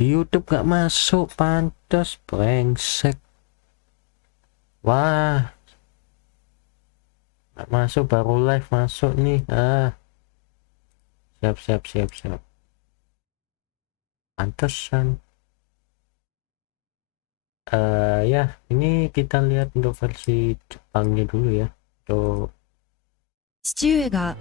Di YouTube gak masuk, pantas brengsek. Wah, gak masuk, baru live masuk nih. Siap. Pantesan. Ya, ini kita lihat untuk versi Jepangnya dulu ya. Tuh. 父上が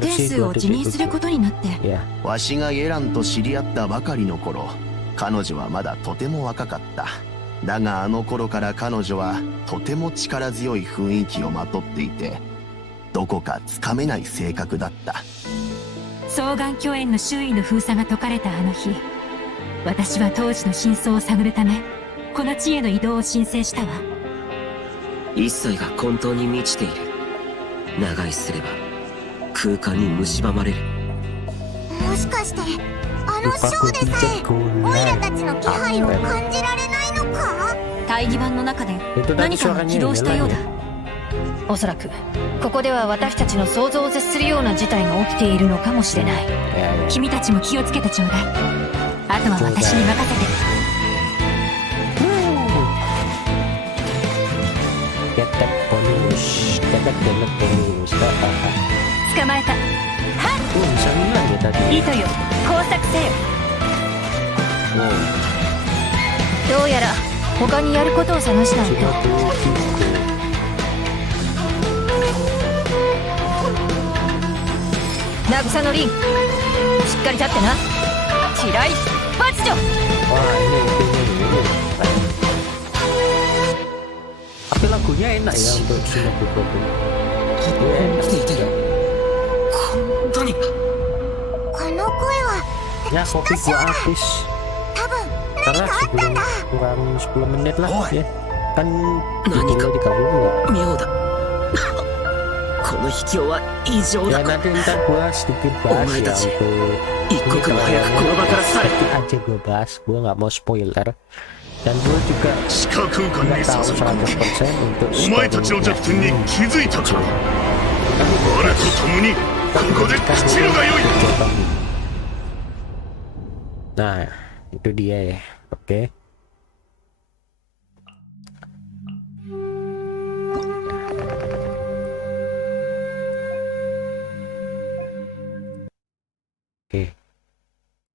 点 versi 数を辞任することになって、 Ya. わしがエランと知り合ったばかりの頃、彼女はまだとても若かった。だがあの頃から彼女はとても力強い雰囲気をまとっていて、どこかつかめない性格だった。双眼鏡園の周囲の封鎖が解かれたあの日、私は当時の真相を探るためこの地への移動を申請したわ。一切が混沌に満ちている。長居すれば空間に蝕まれる。もしかしてあのショーでさえオイラたちの気配を感じられないのか？大義版の中で何かが起動したようだ。おそらくここでは私たちの想像を絶するような事態が起きているのかもしれない。君たちも気をつけてちょうだい。あとは私に任せて。捕まえた。はっ、糸よ、工作せよ。どうやら他にやることを探しないと。渚のリン、しっかり立ってな。地雷発動。 Tapi lagunya enak ya untuk Shinobu Kopi. Ya, kopi gua habis. Karena sebelum kurang 10 menit lah ya. Kan judulnya 30 menit. Ya nanti ntar gua sedikit bahas ya untuk sedikit aja gua bahas. Gua nggak mau spoiler. Dan gue juga nggak tahu 100% untuk nah itu dia ya. Oke.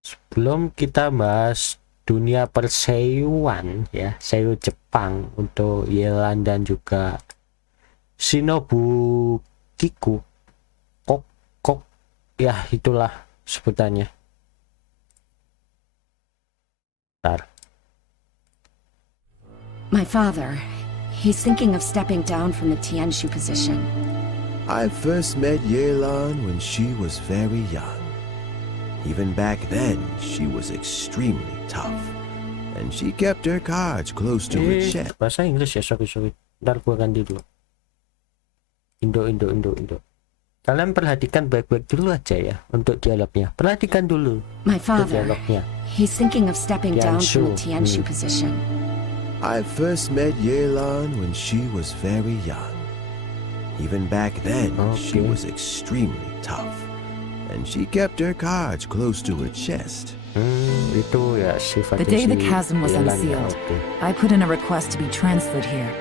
Sebelum kita bahas dunia perseyuan ya, seiyu Jepang untuk Yelan dan juga Shinobu Kiku kok ya itulah sebutannya. Bentar. My father, he's thinking of stepping down from the Tianshu position. I first met Yelan when she was very young. Even back then, she was extremely tough, and she kept her cards close to her chest. Bahasa Inggris ya, sorry. Ntar gua ganti dulu. Indo. Kalian perhatikan baik-baik dulu aja ya untuk dialognya. Perhatikan dulu. My father, dialognya. He's thinking of stepping down from the Tianshu position. I first met Yelan when she was very young. Even back then, she was extremely tough, and she kept her cards close to her chest. Itu ya the day the chasm was unsealed, I put in a request to be transferred here,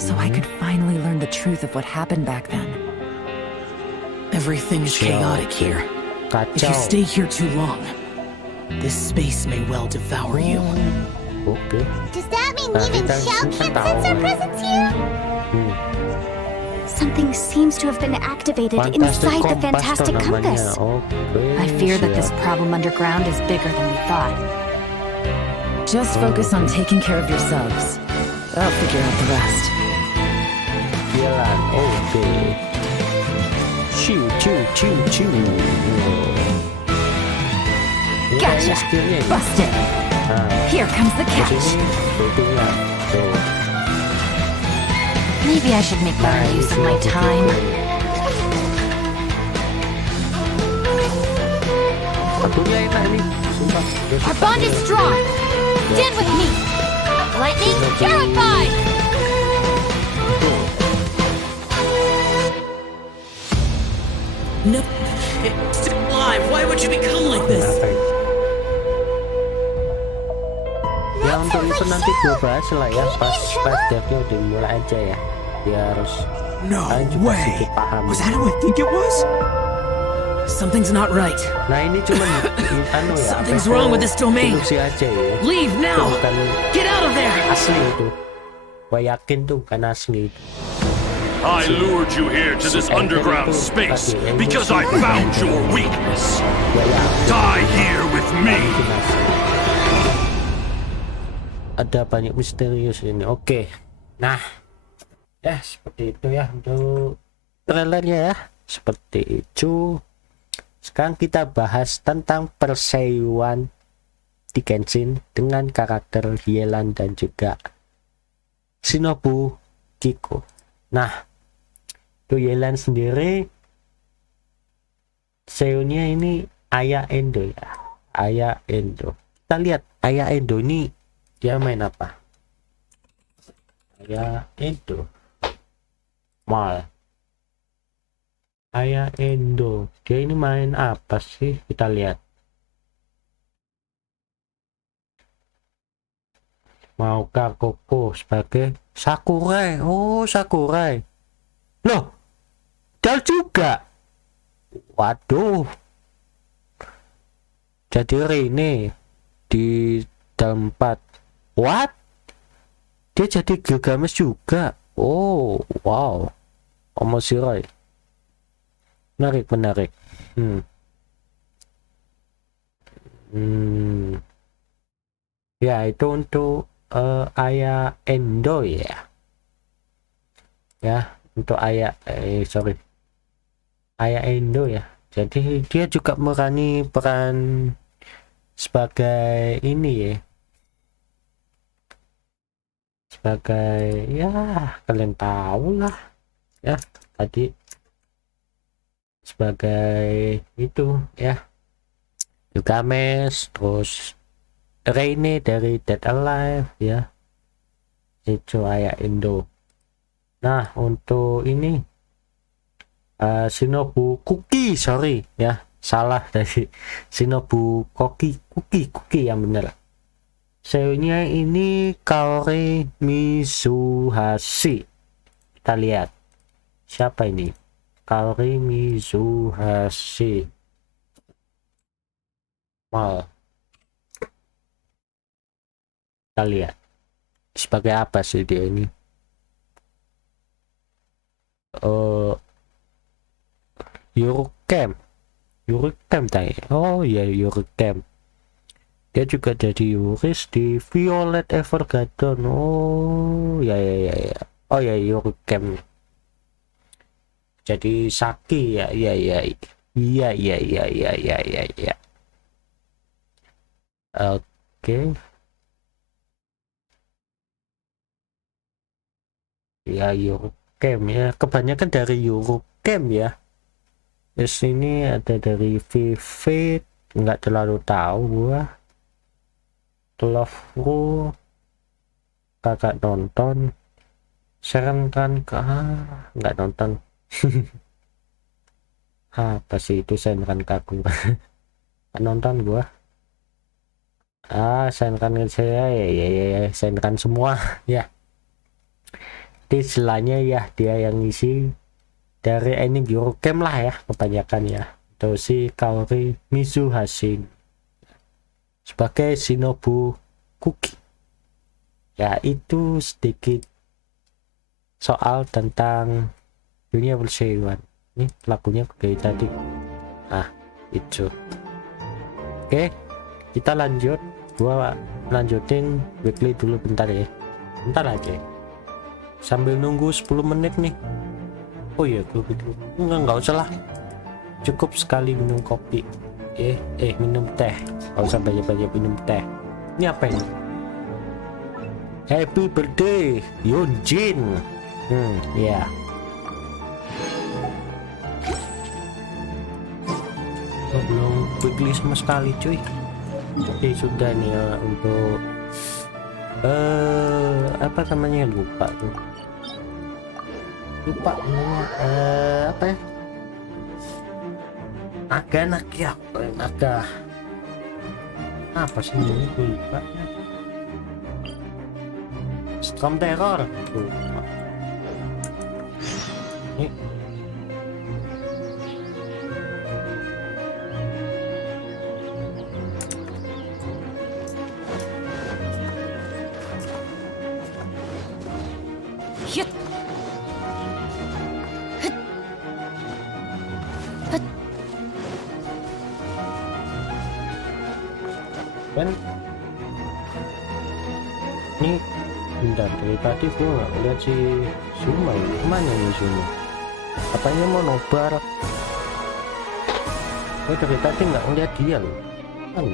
so I could finally learn the truth of what happened back then. Everything is chaotic here. If you stay here too long, this space may well devour you. Does that mean even Xiao can't sense our presence here? Something seems to have been activated inside the fantastic compass. I fear that this problem underground is bigger than we thought. Just focus on taking care of yourselves. I'll figure out the rest. Gotcha! Busted! Here comes the catch! Maybe I should make better use of my time. Our bond is strong! Stand with me! Lightning terrified! No, it's still alive. Why would you become like this? ya untuk itu nanti gue bahas lah ya pas devnya udah mulai aja ya, biar kalian juga sedikit paham. Was that who I think it was? Something's not right. Nah ini cuma anu ya, Something's wrong with this domain. ilusi aja ya. Leave now. Bukan Get out of there. asli itu. Gue yakin tuh bukan asli itu. I lured you here to this underground space because I found your weakness. Die here with me. Ada banyak misterius ini. Oke. Nah, ya seperti itu ya untuk trailernya ya. Seperti itu. Sekarang kita bahas tentang perseroan di Genshin dengan karakter Yelan dan juga Shinobu Kiko. Nah, itu Yelan sendiri seonya ini Ayah Endo ya. Ayah Endo. Kita lihat Ayah Endo ini dia main apa? Ayah Endo. Ayah Endo. Dia ini main apa sih? Kita lihat. Maukah Koko sebagai Sakurai? Oh, Sakurai. Loh, Dal juga. Waduh. Jadi Rene di dalam 4. What? Dia jadi Gilgamesh juga. Oh, wow. Omosiroi. Menarik. Ya, itu untuk Ayah Endo ya. Ya, untuk Ayah Endo ya. Jadi dia juga merani peran sebagai ini ya. Sebagai ya kalian tahu lah ya, tadi sebagai itu ya Gilgamesh, terus Rene dari Dead Alive ya, itu Ayah Endo. Nah untuk ini Shinobu Kuki, sorry ya, salah dari Shinobu Kuki yang benar. Seonya ini Kaori Mizuhashi. Kita lihat siapa ini, Kaori Mizuhashi. Kita lihat sebagai apa sih dia ini. Yurukem tadi. Oh ya, Yurukem. Dia juga jadi Yuris di Violet Evergarden. Oh ya. Oh ya, Yurukem. Jadi Saki ya. Iya. Oke. Ya, Yurukem ya. Kebanyakan dari Yurukem ya. Di sini ada dari Vivid, nggak terlalu tahu gua. Love Ru, kakak nonton. Seren kan nggak nonton. Apa sih itu Senran Kaku? Nonton gua. Senran saya ya Senran semua ya. Di selanya ya dia yang ngisi dari anime Eurocam lah ya kebanyakan ya. Terus si Kaori Mizuhashi sebagai Shinobu Kuki. Ya itu sedikit soal tentang dunia perseroan. Ini lagunya kayak tadi. Itu. Oke, kita lanjut. Gua lanjutin weekly dulu bentar ya. Bentar aja. Sambil nunggu 10 menit nih. Oh iya, gue gitu. Enggak usah lah. Cukup sekali minum kopi. Minum teh. Gak usah banyak-banyak minum teh. Ini apa ini? Happy birthday Yunjin. Ya. Belum weekly sama sekali cuy. Jadi sudah nih ya untuk apa namanya, lupa namanya, apa ya, naga apa sih ini, gue lupa. Kaum teror tuh. Nih. Kan ini bentar, dari tadi gue nggak lihat si Suma ya. Kemana nih Suma? Apanya mau nobar? Gue dari tadi nggak ngeliat dia loh. Kan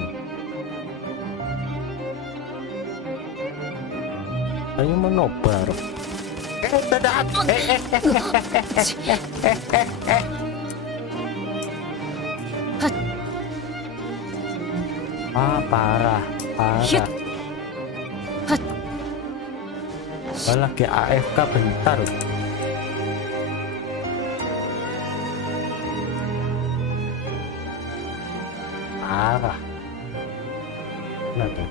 apanya mau nobar? Dadah. Parah. Lagi AFK bentar. Parah. Kenapa?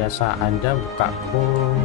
Biasa Anda buka pun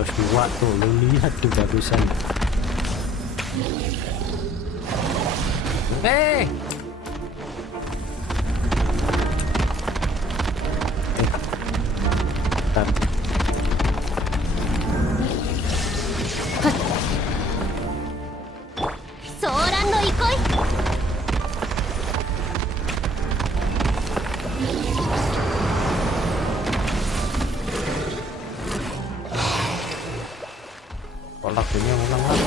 Terus buat tuh, lu lihat tuh barusan. Lagunya ulang lagi.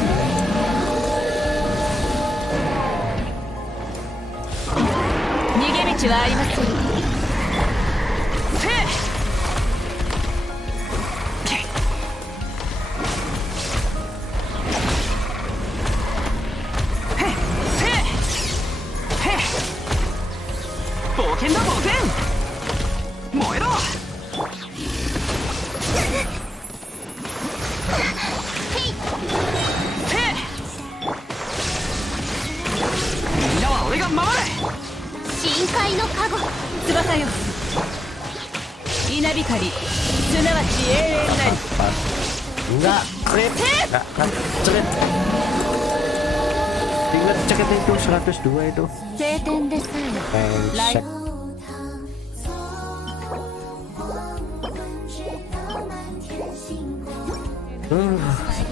Enggak, cerit. Ingat ceket itu 102 itu. Pengsek.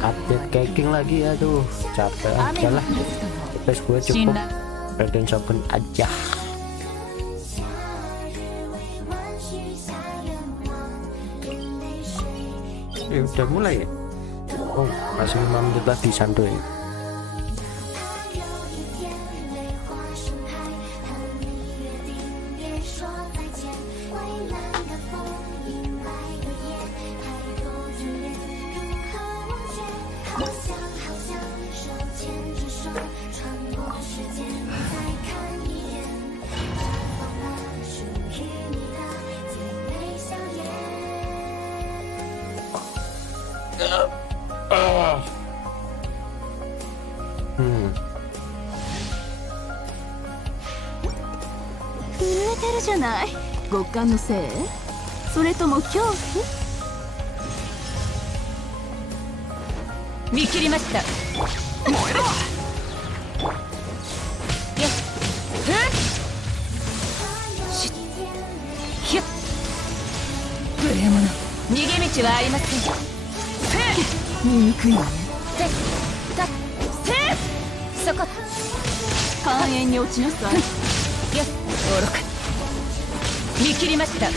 Update caking lagi ya tuh. Capek aja lah. Terus gue cukup Raden Shogun aja. Udah mulai ya? Oh, masih 5 menit lagi santuy. 震えてるじゃない。極寒のせい？それとも恐怖？見切りました。燃えろ。よっしひゅっ無礼者、逃げ道はありません。醜いわね。そこ肝炎に落ちなさい。よっ愚か。見切りました。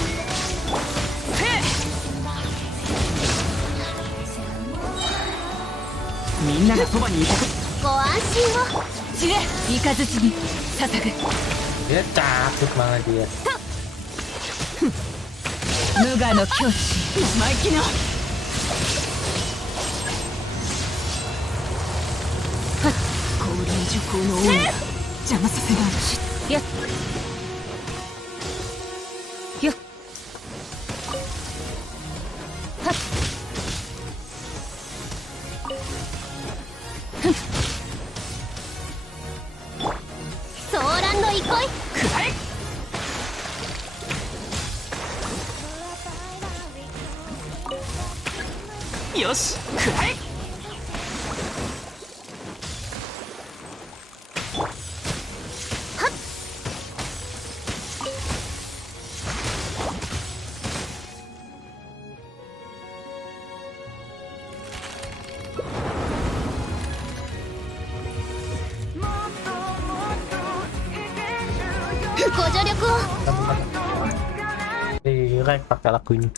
みんながそばにいてくれ。ご安心を。知れ雷に捧ぐ。Dia cakep banget dia. 無我の境地。生意気な。高輪受講の王が邪魔させない。よっよっはっソーランド憩い。くらえ。よし、くらえ。ご助力を。Direct pakai lagu ini.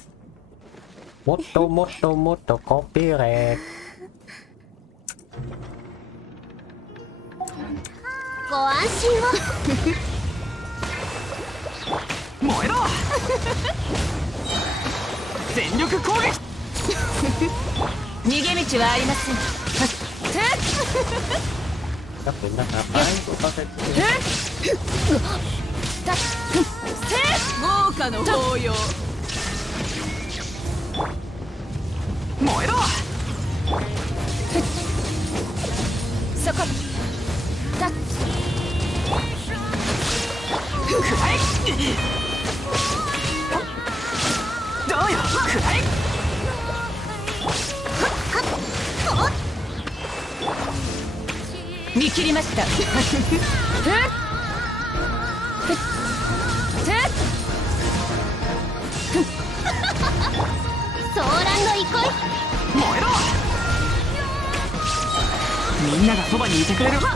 Moto kopi rek. ご安心を。燃えろ。全力攻撃。逃げ道はありません。Kita pindah ngapain tuh pakai ini? 豪華の抱擁。燃えろ。そこたっくらえ。どうよ、くらえ。見切りました。ソーランド憩い。燃えろ。みんながそばにいてくれる。あれ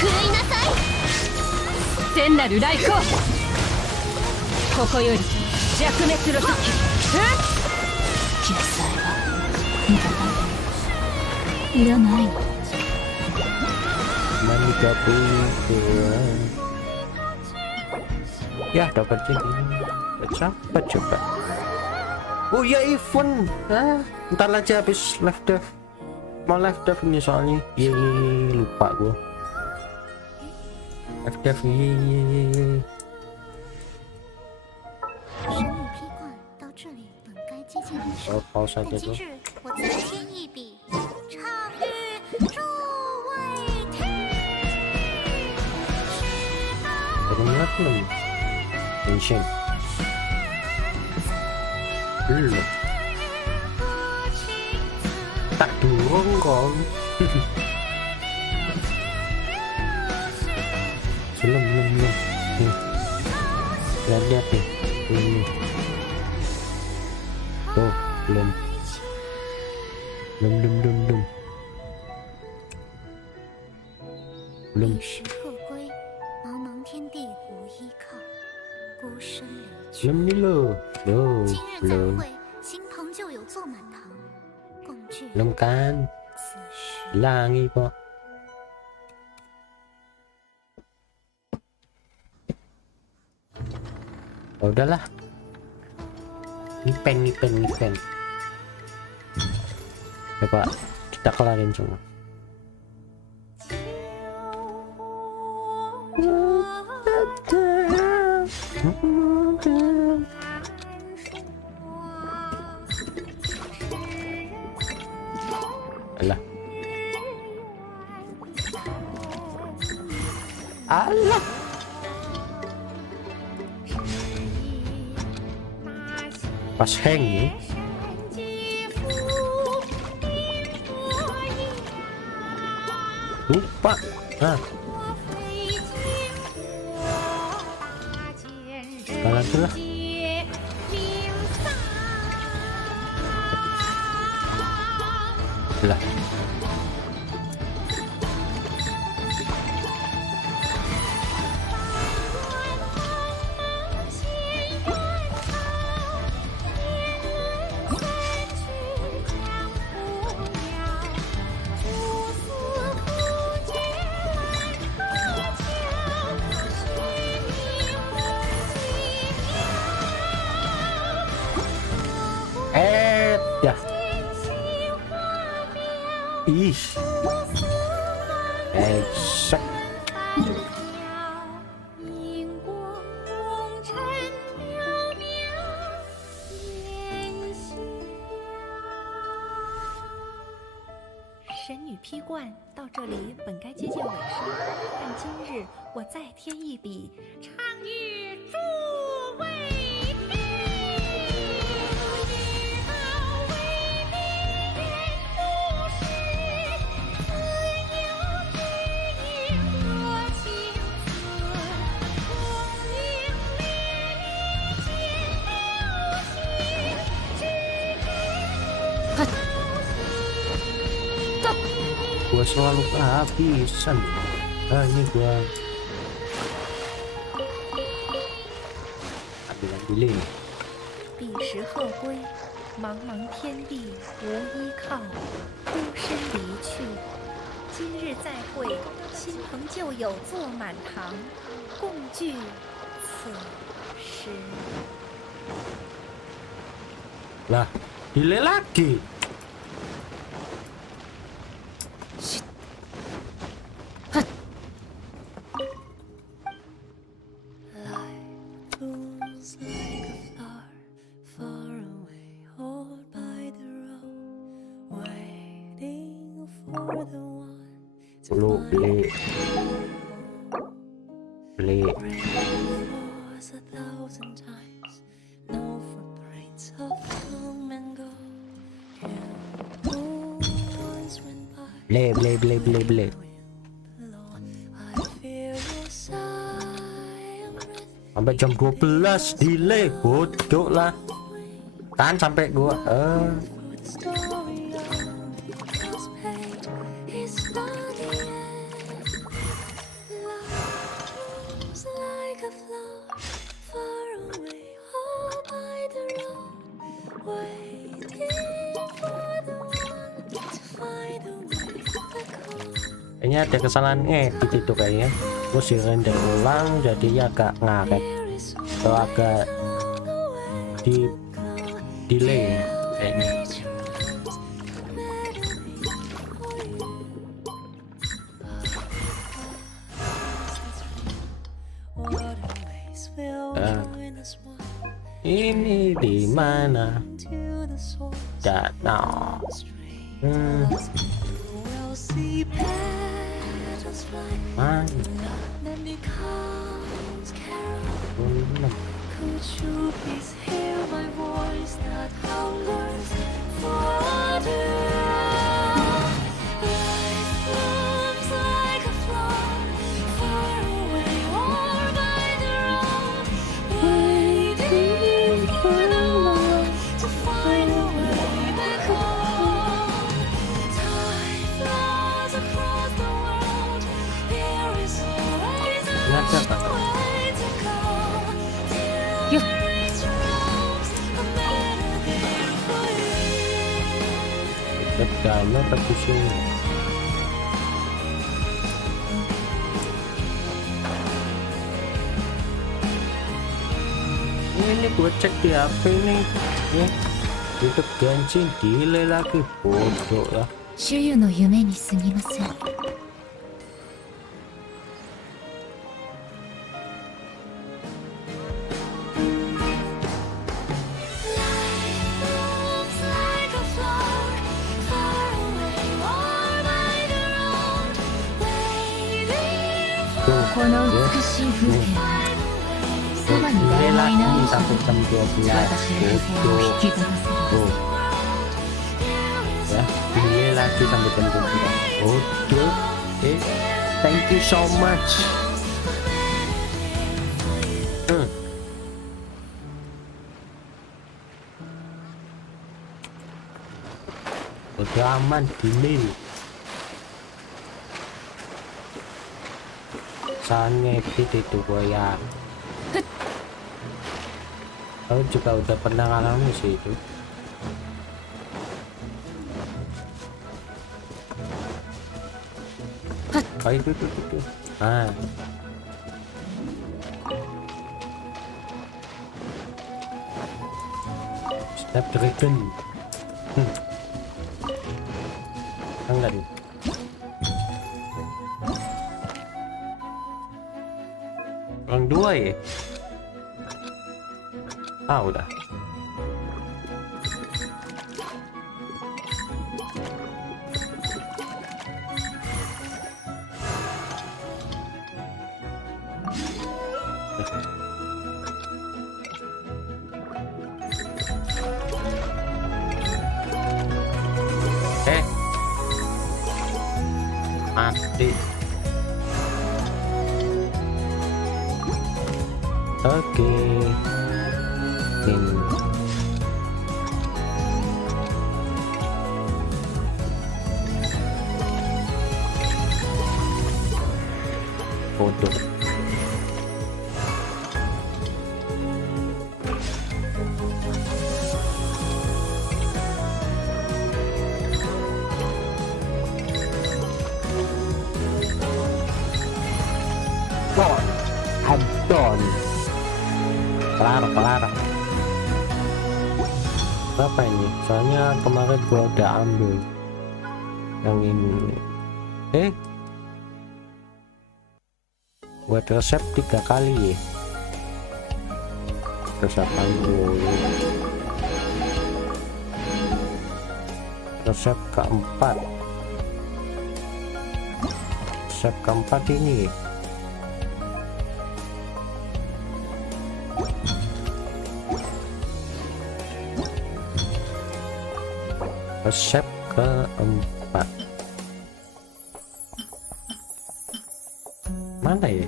狂いなさい。天なる来光。ここより弱滅の時。決済はいらない。Mani gabung. Ya dapat ini. Cepet coba. Oh ya event. Ntar aja habis live dev. Mau live dev ini soalnya. Lupa gua. Live dev ye. 我抛下这个。我自添一笔，唱与诸位听。 Ternyata belum. Genshin. Belum. Tak durung kok. Belum. Nih. Lihat nih. Ini. Tuh, belum. Belum. 历史客归，茫茫天地无依靠，孤身离去。 Belum nih lo. 今日再 Belum. 会，新朋旧友坐满堂，共聚。 Belum kan? 此时 Langi kok. Oh, udahlah. Ngipen. Coba kita kelarin semua. Alah. pas hang ya. Lupa. Nah. Jalan tuh lah. Lah. Ya. Ih. Sak. Gua selalu kehabisan. Ini gua ambil ini. 彼时鹤归，茫茫天地无依靠，孤身离去。今日再会，亲朋旧友坐满堂，共聚此时。 Lah, delay lagi. Beli. Beli. Sampai jam 12 delay, bodoh lah. Kan sampai gua kayaknya ada kesalahan edit itu kayaknya. Terus di render ulang jadi agak ngaret atau agak di delay kayaknya. Ini di mana? Danau. Dalam terpusing. Ini gue cek di HP nih ya, YouTube Genshin delay lagi, bodoh lah. 主湯の夢に過ぎません。 この美しい風景そばに誰 lagi sampai jam 12. Bodoh. Ya, delay lagi sampai jam 12. Bodoh. Thank you so much. Udah aman, delay. Saat ngedit itu ya. Aku juga udah pernah ngalamin sih itu. Oh itu. Ah. Snapdragon. Enggak nih. Orang dua ya. Udah. Mati. Oke. Ini. Foto. Addon kelar berapa ini? Soalnya kemarin gua udah ambil yang ini. Buat resep 3 kali ya. Resep dulu. Resep keempat. Resep keempat ini. Resep keempat mana ya?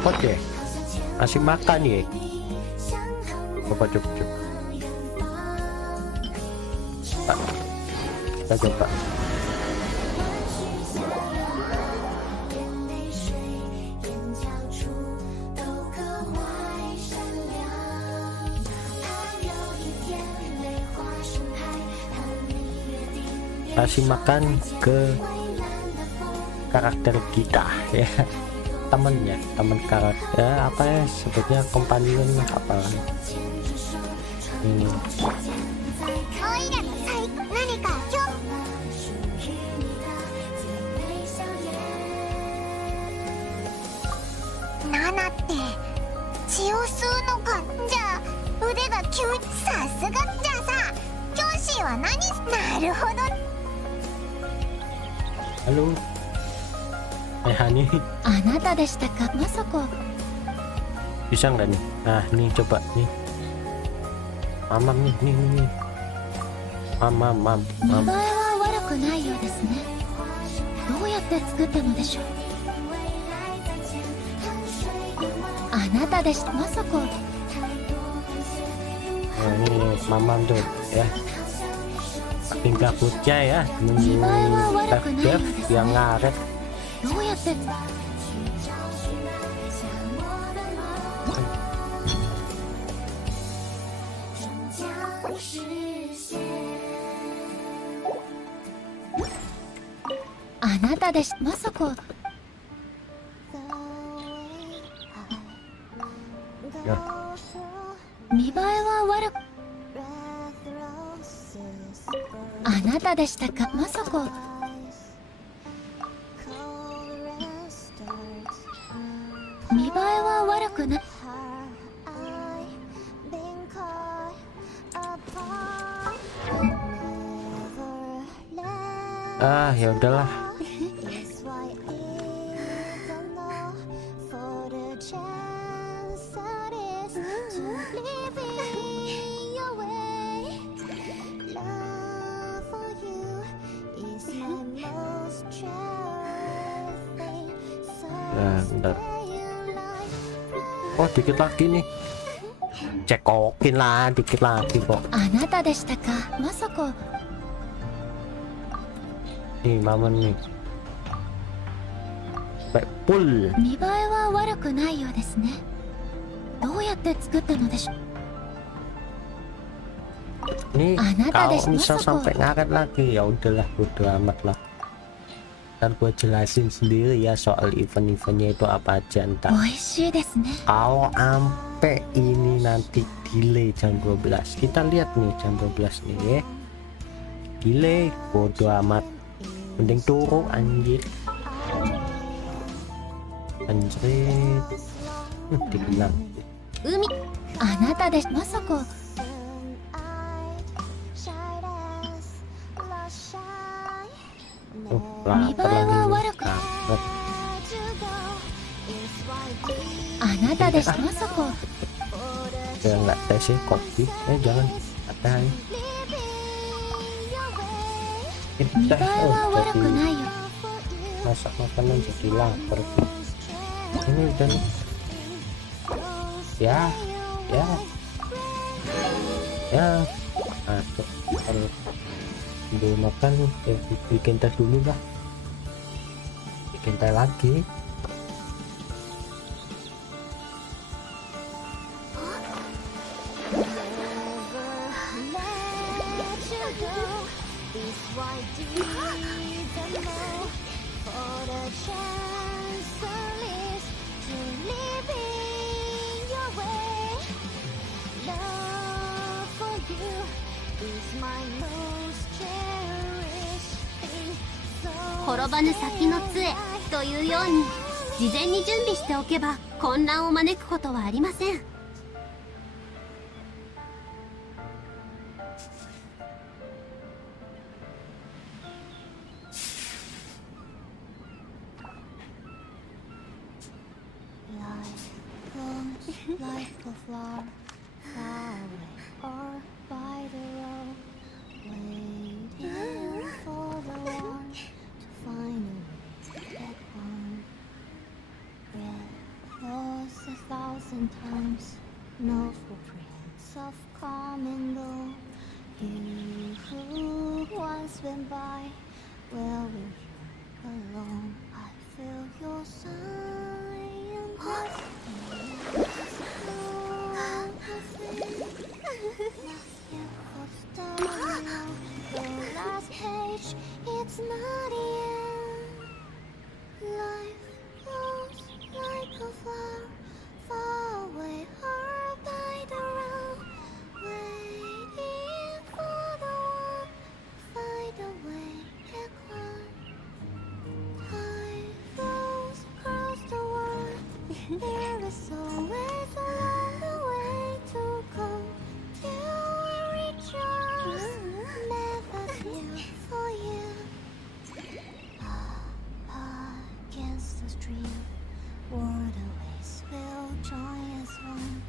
Pot ya, masih makan ya. Coba. Kita coba. Kasih makan ke karakter kita ya. Temen karakter apa ya sebutnya, companion apa ini. Nanaって血を吸うのか。じゃあ腕が急に。さすが。じゃあさ、キョンシーは何。なるほど。Halo. Hani. あなたでしたか。まさか。Bisa nggak nih? Nah, nih coba nih. Mamam nih. Mamam. 見栄えは悪くないようですね。どうやって作ったのでしょう。あなたでした。まさか。Ini mamam tuh ya. Tinggal kerja ya. Dev yang ngaret. どうやって。あなたでし。まさか。Ya. 見栄えは悪くあなたでしたかまさか見栄えは悪くない Ah, ya udahlah. Nah, bentar. Oh, dikit lagi nih. Cekokin lah, dikit lagi kok. Nih, mama nih. Baik, pull. Nih, kalau misal sampai ngaret lagi, ya udahlah, bodo amat lah. Ntar gue jelasin sendiri ya soal event-eventnya itu apa aja ntar. Kalau sampai ini nanti delay jam 12, kita lihat nih jam 12 nih. Delay, bodo amat. Mending turu anjir. Anjir. Dibilang. Lapar lagi. Ya nggak teh sih kopi. Jangan ada ya. Kita jadi masak makanan jadi lapar. Ini udah nih. Ya. Masuk. Belum makan, bikin teh dulu lah. Bikin teh lagi. Like a flower, far away or by the road, waiting for the one to find a way back home. Read those 1,000 times, no footprints of calm and go. You who once went by, where were you alone? I feel your silent breath. The last page, it's not the end. Life goes like a flower, far away or by the road, waiting for the one to find a way back home. Time flows across the world. There is always a longer way to go till we reach yours. Never fear for you. Against the stream, waterways will join as one,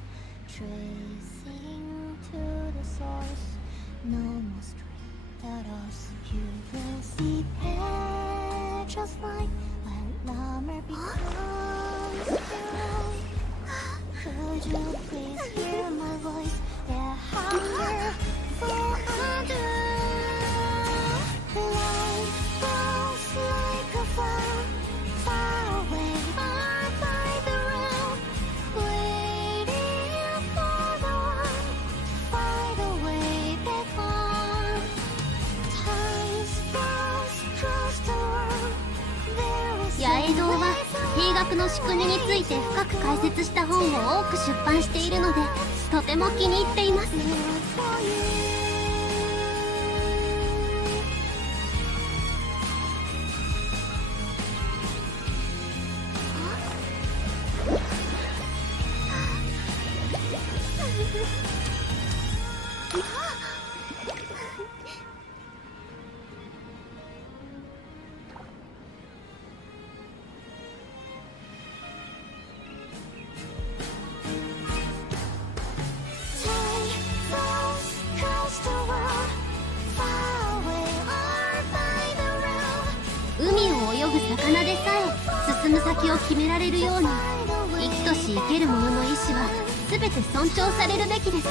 tracing to the source. No more straight arrows. You will see petals fly when summer becomes dry. Could you please hear my voice? Their hunger for other. Life goes like a flower, far away or by the road, waiting for the one to find a way back home. Time spills across the world. There is 野営堂は兵学の仕組みについて深く解説した本を多く出版しているので、とても気に入っています。魚でさえ進む先を決められるように、生きとし生ける者の意志は全て尊重されるべきです。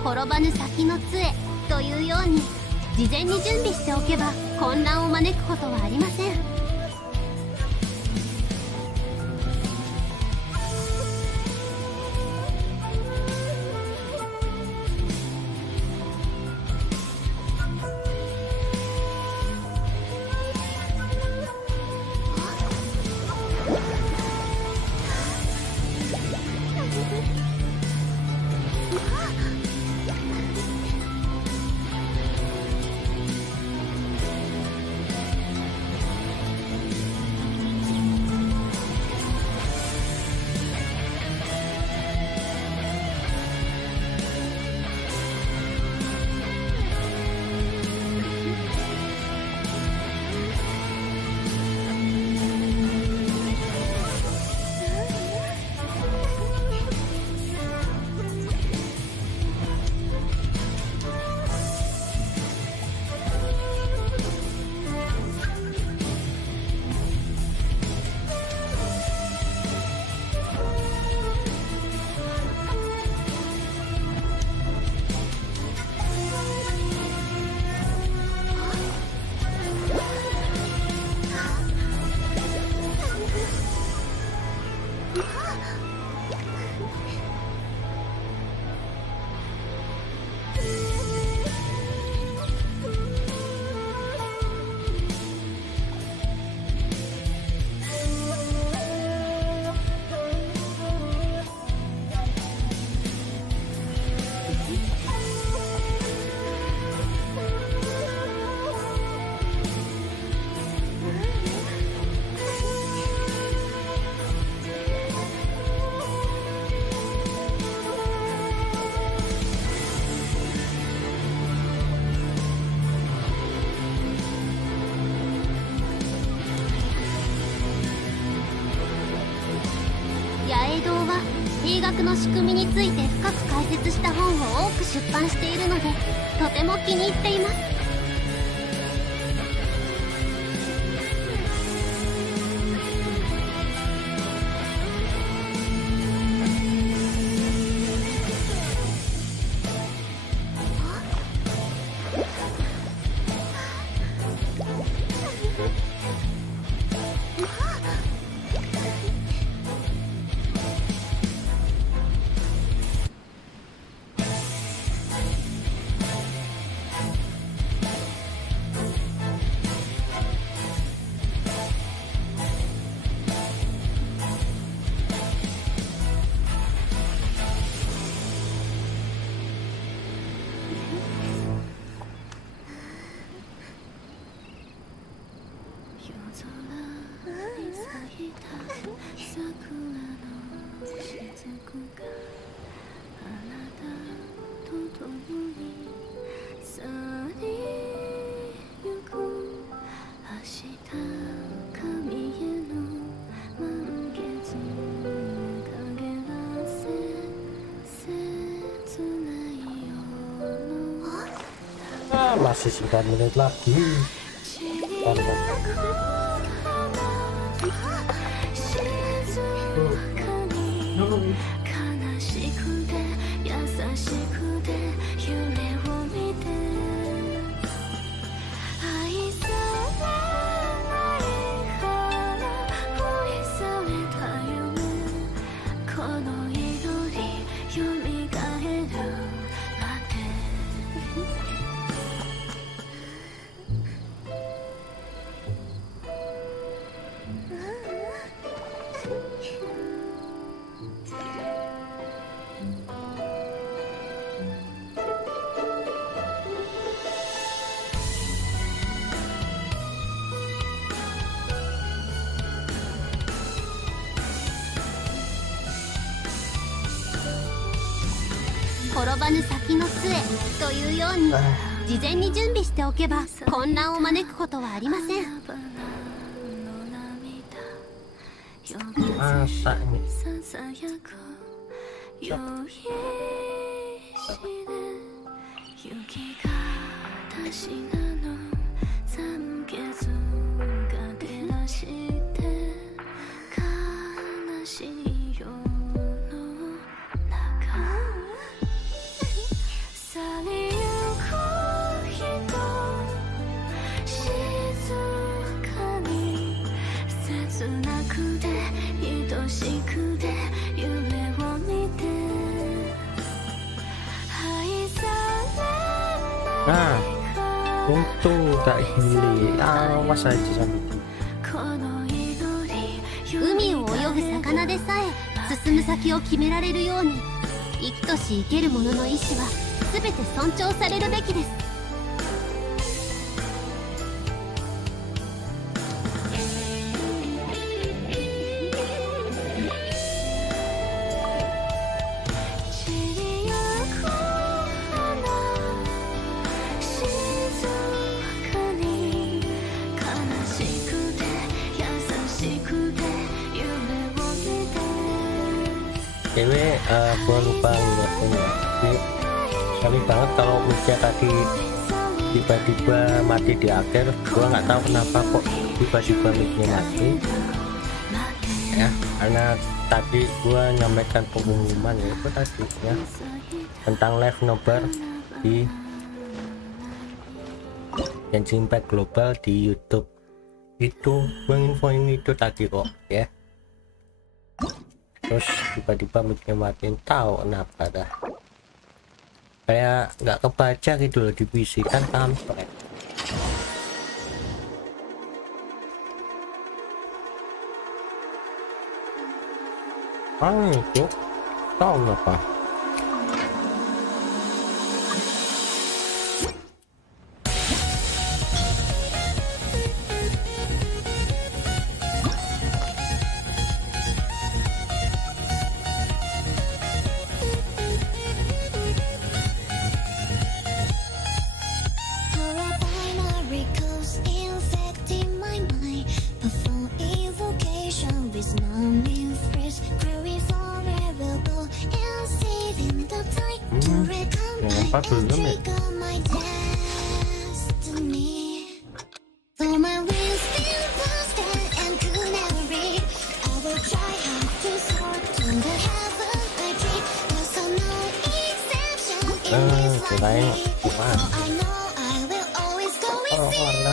転ばぬ先の杖というように、事前に準備しておけば混乱を招くことはありません。数学の仕組みについて深く解説した本を多く出版しているので、とても気に入っています。masih 9 menit lagi.転ばぬ先の杖というように事前に準備しておけば混乱を招くことはありません。 Masa ini nah untung gak gili, awas aja sampai 海を泳ぐ魚でさえ進む先を決められるように生きとし生ける者の意志は全て尊重されるべきです。 cewek gua lupa ngeliatnya. Jadi kali banget kalau misalnya tadi tiba-tiba mati di akhir, gua nggak tahu kenapa kok tiba-tiba mic-nya mati ya, karena tadi gua nyampaikan pengumuman ya, itu tadi ya tentang live nobar di Genshin Impact Global di YouTube. Itu gua infoin itu tadi kok ya, terus tiba-tiba mic-nya matiin, tahu kenapa dah, kayak nggak kebaca gitu loh di PC kan kampret. Itu tahu apa? Apa belum ya? Kirain gimana? Oh, warna.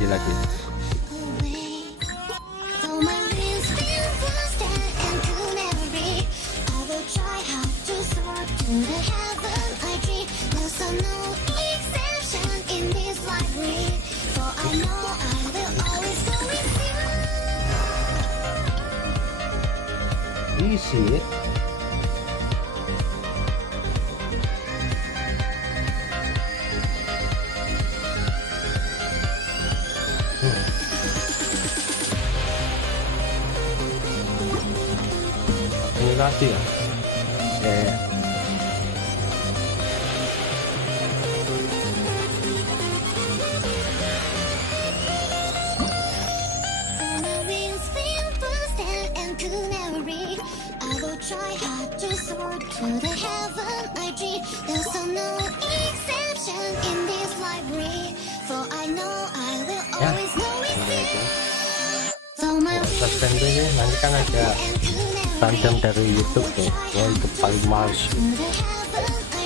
Lagi isi lagi ya. Try hard to soar to the heaven I dream. There's no exception in this library, for I know I will always know it's you. Subscribe-nya nanti kan ada random dari YouTube ya, itu paling males.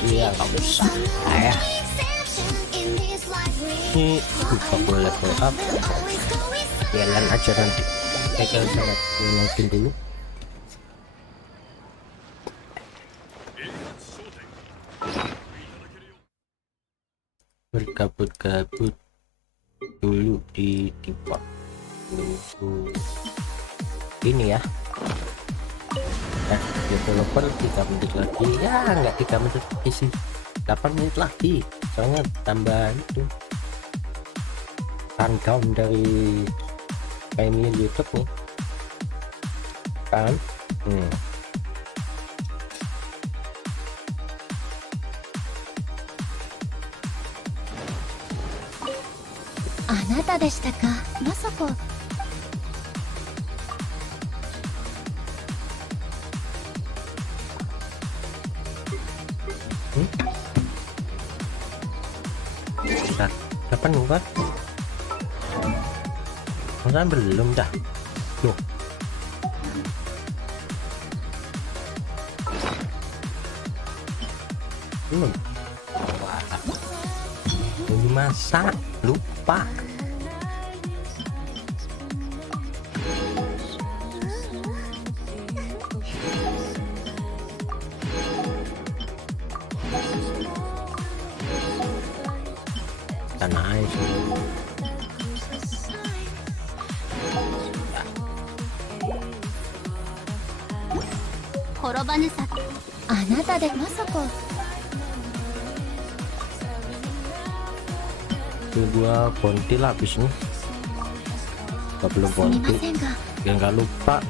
Iya nggak bisa. Ya. Ini buka boleh level up. Jalan aja nanti. Saya sangat naikin dulu. Berkabut-kabut dulu di tiap ini ya. Developer 3 menit lagi ya, nggak 3 menit isi 8 menit lagi, soalnya tambah itu countdown dari ini YouTube nih kan. あなたでしたか。まさか。Kapan buka? Masa belum dah? Loh. Belum. Wah. Belum masak, lupa. Nice. Anata de masako. Gua bonti lah habis nih. Gak belum bonti. Ya nggak lupa.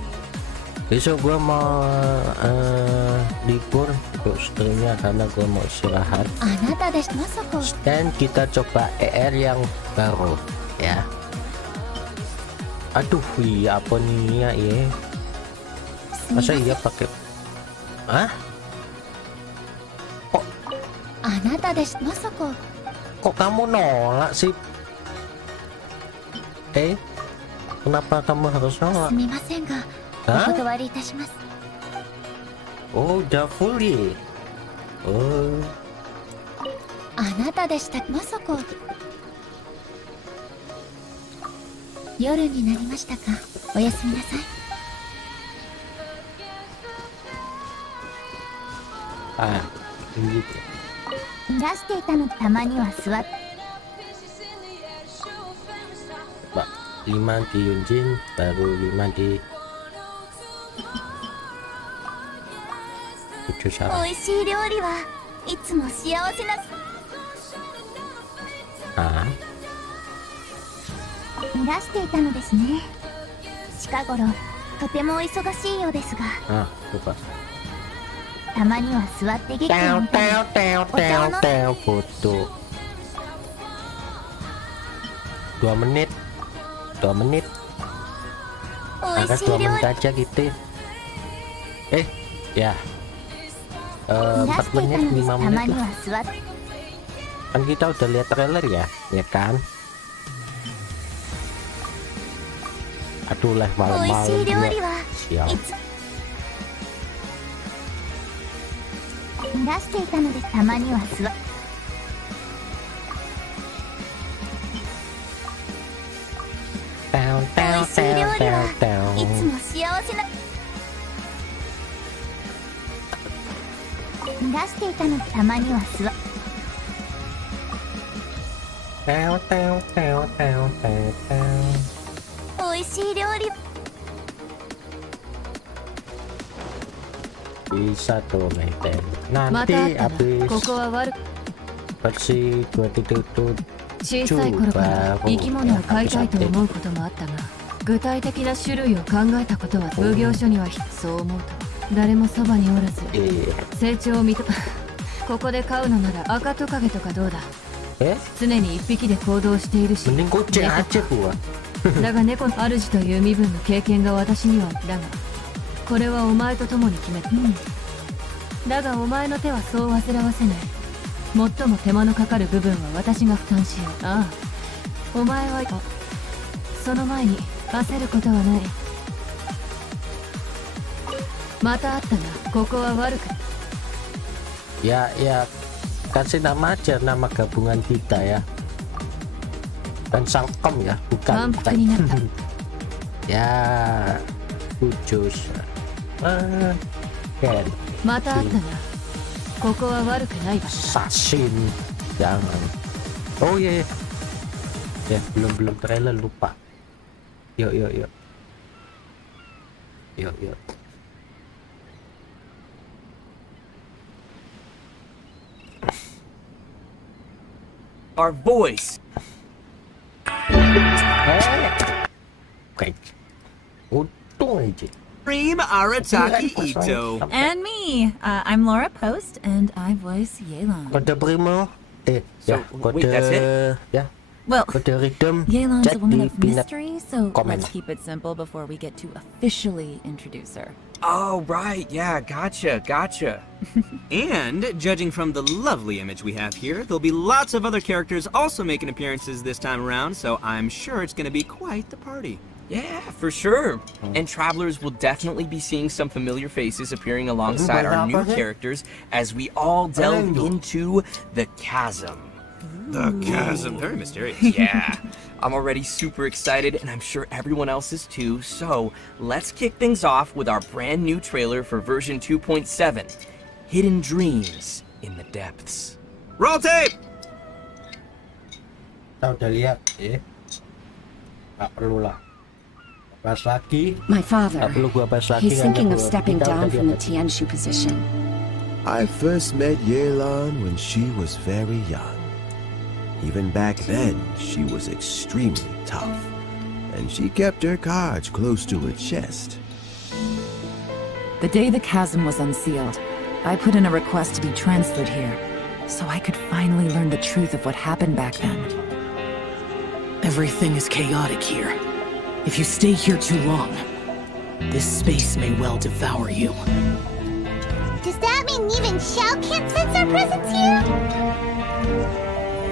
Besok gua mau libur untuk streamnya karena gua mau istirahat. Dan kita coba ER yang baru ya. Aduh, iya apa nih ya? Masa iya pakai? Hah? Kok kamu nolak sih? Kenapa kamu harus nolak? Hah? Oh, udah full ya? Oh. あなたでしたまさか。夜になりましたか。おやすみなさい。Ah, gitu. いらしていたの。たまには座って。 Mbak, 5 di Yunjin, baru 5 di Prosesor. 美味しい料理はいつも幸せな。 Ah, いらしていたのですね。近頃とてもお忙しいようですが、 lupa. たまには座って劇を見たり、お茶を飲んで。 Foto 2 menit 2 menit 美味 angkat しい 2 料 menit 理。 aja gitu ya 4 いらしていた menit のです。 5 たま menit に lah. は座って。 Kan kita udah lihat trailer ya kan. Aduh lah 美味 malam-malam しい料 juga 理は sial. いつ。いらしていたのです。たまには座って。 Down 美 down 味しい料 down 理は down いつ down. も幸せな。いらしていたの。たまには座って。 Down down down down down down. 美味しい料理。 Bisa tuh maintain. Nanti habis ここは悪く versi 2.7小さい頃から生き物を飼いたいと思うこともあったが、具体的な種類を考えたことは奉行所にはそう思うと誰もそばにおらず成長を認めここで飼うのなら赤トカゲとかどうだ常に一匹で行動しているし mending kucing aja gua だが猫の主という身分の経験が私にはだがこれはお前と共に決めた、だがお前の手はそう煩わせない最も手間のかかる部分は私が負担しようああお前はその前に焦ることはないまた会ったなここは悪くya kasih nama aja nama gabungan kita ya dan sangkem ya bukan ya khusus Ken mata ada na koko wa waruku nai sasin jangan oh iya ya belum trailer lupa yuk Our voice. Oke. Untung aja. Stream Arataki Ito. And me. I'm Laura Post, and I voice Yelan. Kode primo. Kode. Wait, that's it? Ya. Well, Kode rhythm. Yelan's a woman di of peanut mystery, so comment. let's keep it simple before we get to officially introduce her. Oh, right, yeah, gotcha. And, judging from the lovely image we have here, there'll be lots of other characters also making appearances this time around, so I'm sure it's gonna be quite the party. Yeah, for sure. And travelers will definitely be seeing some familiar faces appearing alongside our new characters as we all delve into the chasm. The chasm, very mysterious. Yeah, I'm already super excited and I'm sure everyone else is too, so let's kick things off with our brand new trailer for version 2.7, Hidden Dreams in the Depths. Roll tape! Kita udah lihat ya. Gak perlu lah. Bahas lagi. My father, Gak perlu gua bahas lagi. he's thinking of stepping down from the Tianshu position. I first met Yelan when she was very young. Even back then, she was extremely tough, and she kept her cards close to her chest. The day the chasm was unsealed, I put in a request to be transferred here, so I could finally learn the truth of what happened back then. Everything is chaotic here. If you stay here too long, this space may well devour you. Does that mean even Xiao can't sense our presence here?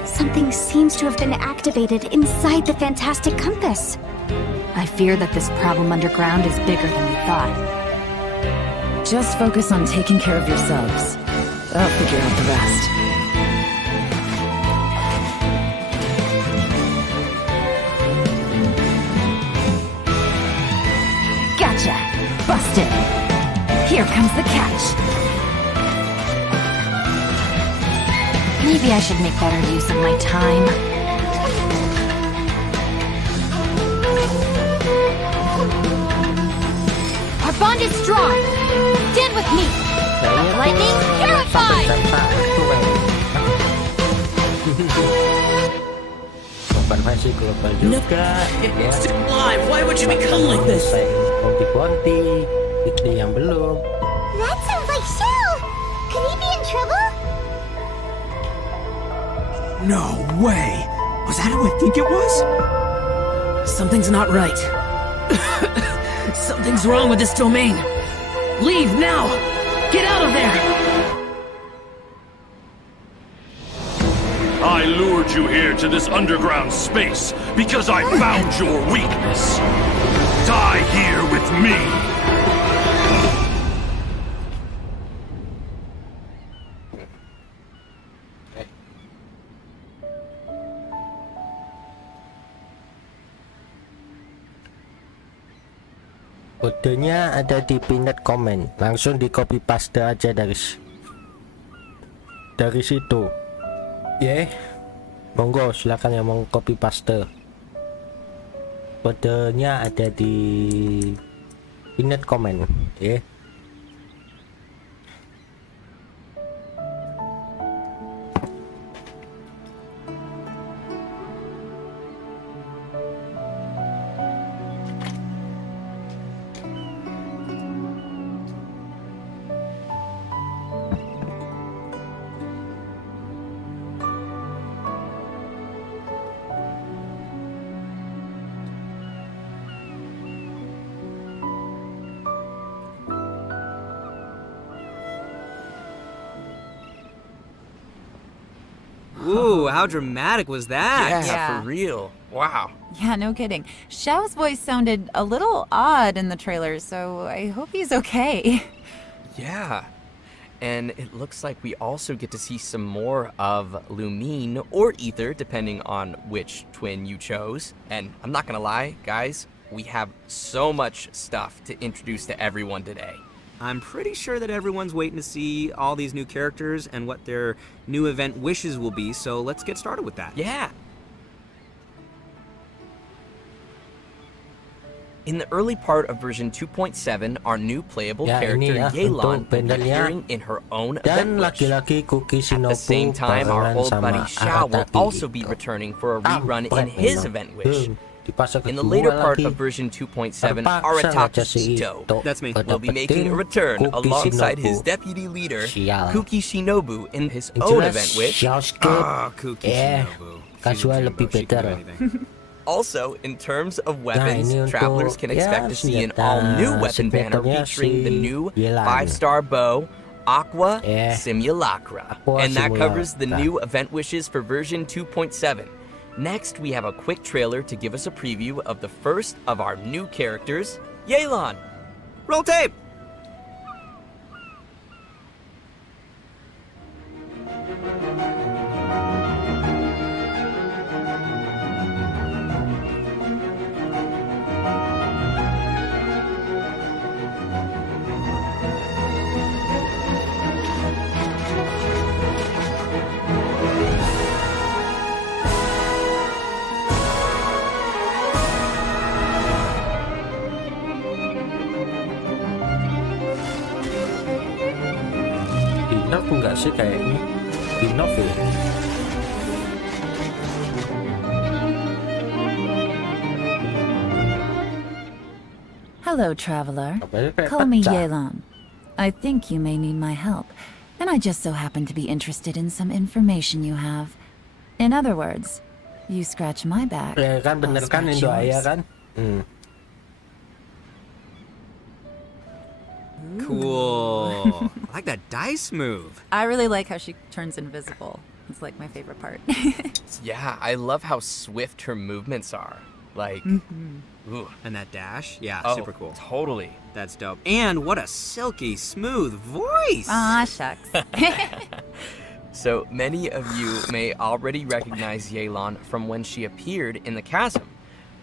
Something seems to have been activated inside the Fantastic Compass. I fear that this problem underground is bigger than we thought. Just focus on taking care of yourselves. I'll figure out the rest. Gotcha! Busted! Here comes the catch! Maybe I should make better use of my time. Our bond is strong! Stand with me! Lightning, terrified! Versi global juga. It's still alive. Why would you become like this? Bonti-bonti, itu yang belum. That sounds like Xiao! Could he be in trouble? No way! Was that who I think it was? Something's not right. Something's wrong with this domain. Leave now! Get out of there! I lured you here to this underground space because I found your weakness. Die here with me! Kodenya ada di pinned comment, langsung di copy paste aja dari situ. Monggo silakan yang mau copy paste. Kodenya ada di pinned comment, Ooh, how dramatic was that? Yeah, for real. Wow. Yeah, no kidding. Xiao's voice sounded a little odd in the trailer, so I hope he's okay. Yeah. And it looks like we also get to see some more of Lumine or Ether, depending on which twin you chose. And I'm not gonna lie, guys, we have so much stuff to introduce to everyone today. I'm pretty sure that everyone's waiting to see all these new characters and what their new event wishes will be, so let's get started with that. Yeah. In the early part of version 2.7, our new playable character Yelan will be appearing in her own event wish. At the same time, our old buddy Xiao will also be returning for a rerun in his event wish. In the later part of version 2.7, Arataki Ito that's me. will be making a return alongside his deputy leader, Kuki Shinobu, in his own event wish. Kuki Shinobu. Casual lebih better. Also, in terms of weapons, travelers can expect to see an all-new weapon banner featuring the new 5-star bow, Aqua Simulacra. And that covers the new event wishes for version 2.7. Next, we have a quick trailer to give us a preview of the first of our new characters, Yelan. Roll tape! Enggak sih kayaknya Inov ya. Hello, traveler. Call me Yelan. I think you may need my help, and I just so happen to be interested in some information you have. In other words, you scratch my back, Ya kan bener kan Indo Ayah kan? Cool. I like that dice move. I really like how she turns invisible. It's like my favorite part. Yeah, I love how swift her movements are. Like, ooh. And that dash? Yeah, super cool. Totally. That's dope. And what a silky smooth voice. Aw, shucks. So many of you may already recognize Yelan from when she appeared in the chasm.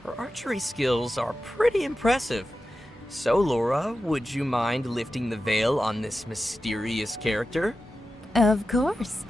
Her archery skills are pretty impressive. So, Laura, would you mind lifting the veil on this mysterious character? Of course.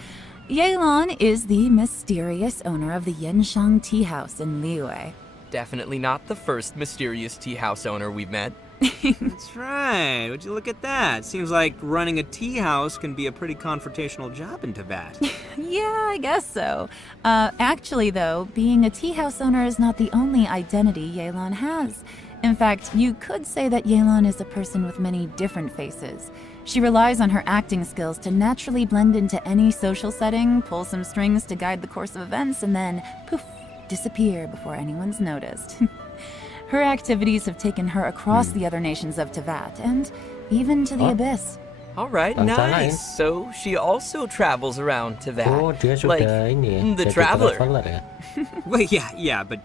Yelan is the mysterious owner of the Yenshang Tea House in Liyue. Definitely not the first mysterious tea house owner we've met. That's right. Would you look at that? Seems like running a tea house can be a pretty confrontational job in Tibet. Yeah, I guess so. Actually, though, being a tea house owner is not the only identity Yelan has. In fact, you could say that Yelan is a person with many different faces. She relies on her acting skills to naturally blend into any social setting, pull some strings to guide the course of events, and then, poof, disappear before anyone's noticed. Her activities have taken her across the other nations of Teyvat, and even to the Abyss. All right, nice. So she also travels around Teyvat, like the traveler. Well, yeah, but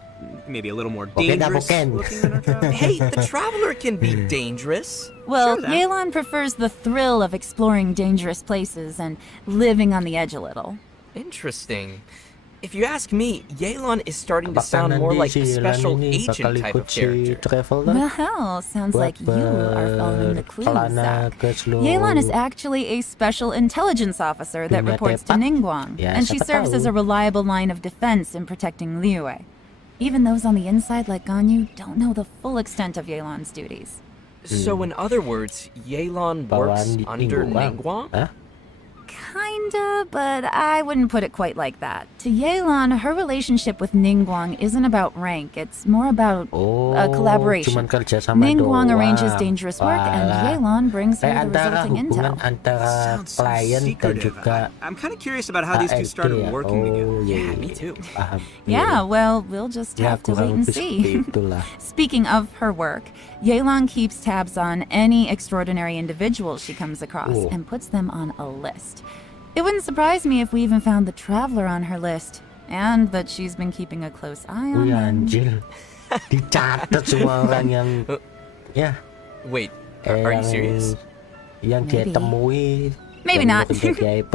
maybe a little more dangerous looking than our traveler. Hey, the traveler can be dangerous. Well, Yelan prefers the thrill of exploring dangerous places and living on the edge a little. Interesting. If you ask me, Yelan is starting to sound more like a special agent type of character. Well, sounds like you are following the clues, Zach. Yelan is actually a special intelligence officer that reports to Ningguang, and she serves as a reliable line of defense in protecting Liyue. Even those on the inside like Ganyu don't know the full extent of Yelan's duties. So in other words, Yelan works under Ningguang? Huh? Kinda, but I wouldn't put it quite like that. To Yelan, her relationship with Ningguang isn't about rank, it's more about a collaboration. Ningguang arranges dangerous work, and Yelan brings her the resulting intel. I'm kind of curious about how these two started working together. Yeah, me too. Yeah, well, we'll just have to wait and see. Speaking of her work, Yelan keeps tabs on any extraordinary individuals she comes across and puts them on a list. It wouldn't surprise me if we even found the Traveler on her list, and that she's been keeping a close eye on him. Anjir. Dicatat semua orang yang ya. Wait, are you serious? Yang dia temui. Maybe not.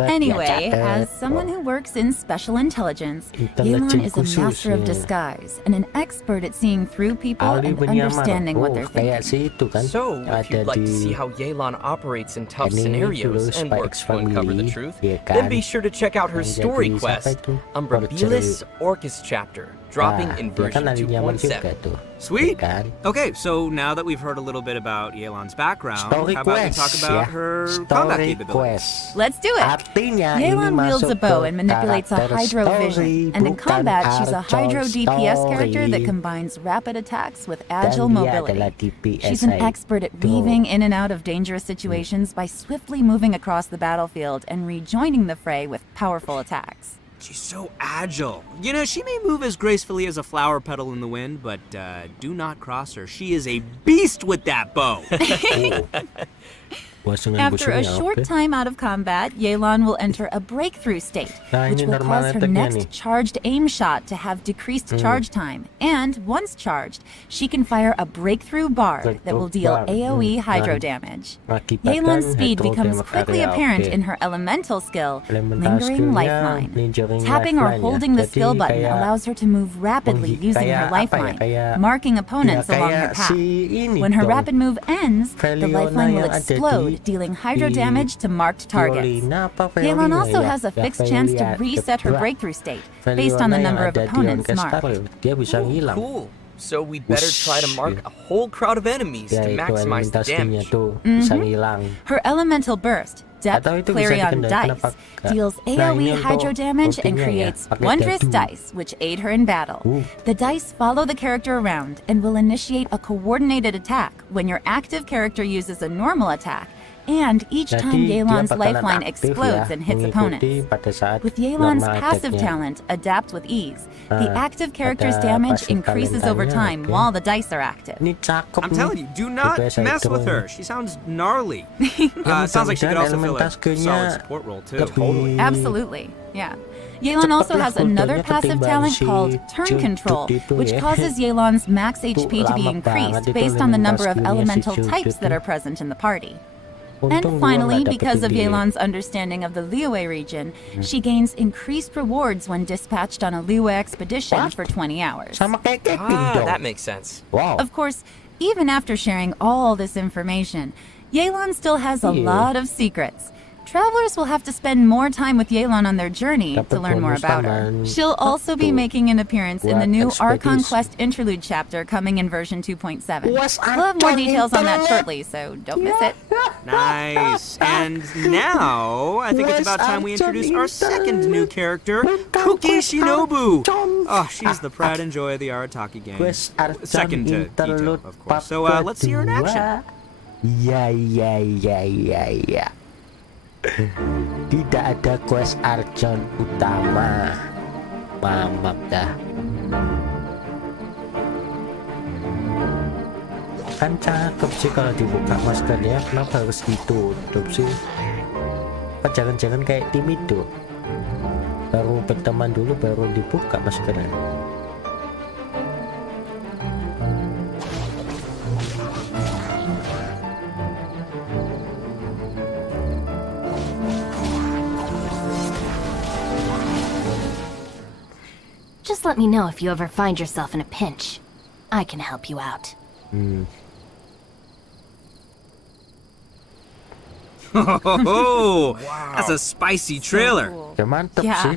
Anyway, as someone who works in special intelligence, Yelan is a master of disguise and an expert at seeing through people and understanding what they're thinking. So, if you'd like to see how Yelan operates in tough scenarios and works to uncover the truth, then be sure to check out her story quest, Umbrabilis Orcus chapter, dropping in version 2.7. Sweet! Okay, so now that we've heard a little bit about Yelan's background, how about we talk about her combat capabilities? Let's do it! Yelan wields a bow and manipulates a Hydro Vision, and in combat she's a Hydro DPS character that combines rapid attacks with agile mobility. She's an expert at weaving in and out of dangerous situations by swiftly moving across the battlefield and rejoining the fray with powerful attacks. She's so agile. You know, she may move as gracefully as a flower petal in the wind, but do not cross her. She is a beast with that bow. After a short time out of combat, Yelan will enter a breakthrough state, which will cause her next charged aim shot to have decreased charge time. And once charged, she can fire a breakthrough bar that will deal AoE hydro damage. Yelan's speed becomes quickly apparent in her elemental skill, Lingering Lifeline. Tapping or holding the skill button allows her to move rapidly using her lifeline, marking opponents along her path. When her rapid move ends, the lifeline will explode, dealing hydro damage to marked targets. Yelan also has a fixed chance to reset her breakthrough state, based on the number of opponents marked. Ooh, cool. So we'd better try to mark a whole crowd of enemies to maximize the damage. Her elemental burst, Depth Clarion Dice, deals AoE hydro damage and creates wondrous dice, which aid her in battle. The dice follow the character around and will initiate a coordinated attack when your active character uses a normal attack, and each time Yelan's lifeline explodes and hits opponents. With Yelan's passive talent, Adapt with Ease, the active character's damage increases over time while the dice are active. I'm telling you, do not mess with her. She sounds gnarly. Sounds like she could also fill a solid support role too. Totally. Absolutely, yeah. Yelan also has another passive talent called Turn Control, which causes Yelan's max HP to be increased based on the number of elemental types that are present in the party. And finally, because of Yelan's understanding of the Liyue region, she gains increased rewards when dispatched on a Liyue expedition for 20 hours. That makes sense. Of course, even after sharing all this information, Yelan still has a lot of secrets. Travelers will have to spend more time with Yelan on their journey to learn more about her. She'll also be making an appearance in the new Archon Quest Interlude chapter coming in version 2.7. We'll have more details on that shortly, so don't miss it. Nice. And now, I think it's about time we introduce our second new character, Kuki Shinobu. Oh, she's the pride and joy of the Arataki gang. Second to Ito, of course. So let's see her in action. Ya. Tidak ada quest Archon utama. Mamap dah. Kan cakep sih kalau dibuka maskernya. Kenapa harus ditutup sih? Apa jangan-jangan kayak tim itu? Baru berteman dulu baru dibuka maskernya. Just let me know if you ever find yourself in a pinch. I can help you out. Oh, that's a spicy trailer. Yeah.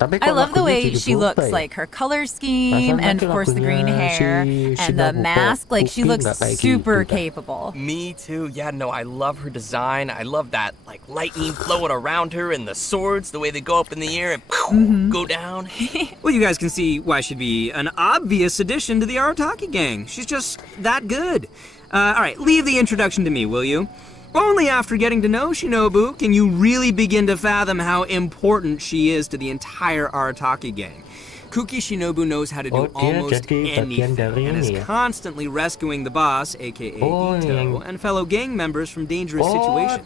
I love the way she looks, like her color scheme, and of course the green hair, and the mask, like she looks super capable. Me too, yeah, no, I love her design. I love that, like, lightning flowing around her and the swords, the way they go up in the air and go down. Well, you guys can see why she'd be an obvious addition to the Arataki gang. She's just that good. Alright, leave the introduction to me, will you? Only after getting to know Shinobu can you really begin to fathom how important she is to the entire Arataki gang. Kuki Shinobu knows how to do almost anything and is constantly rescuing the boss, aka Ito, and fellow gang members from dangerous situations.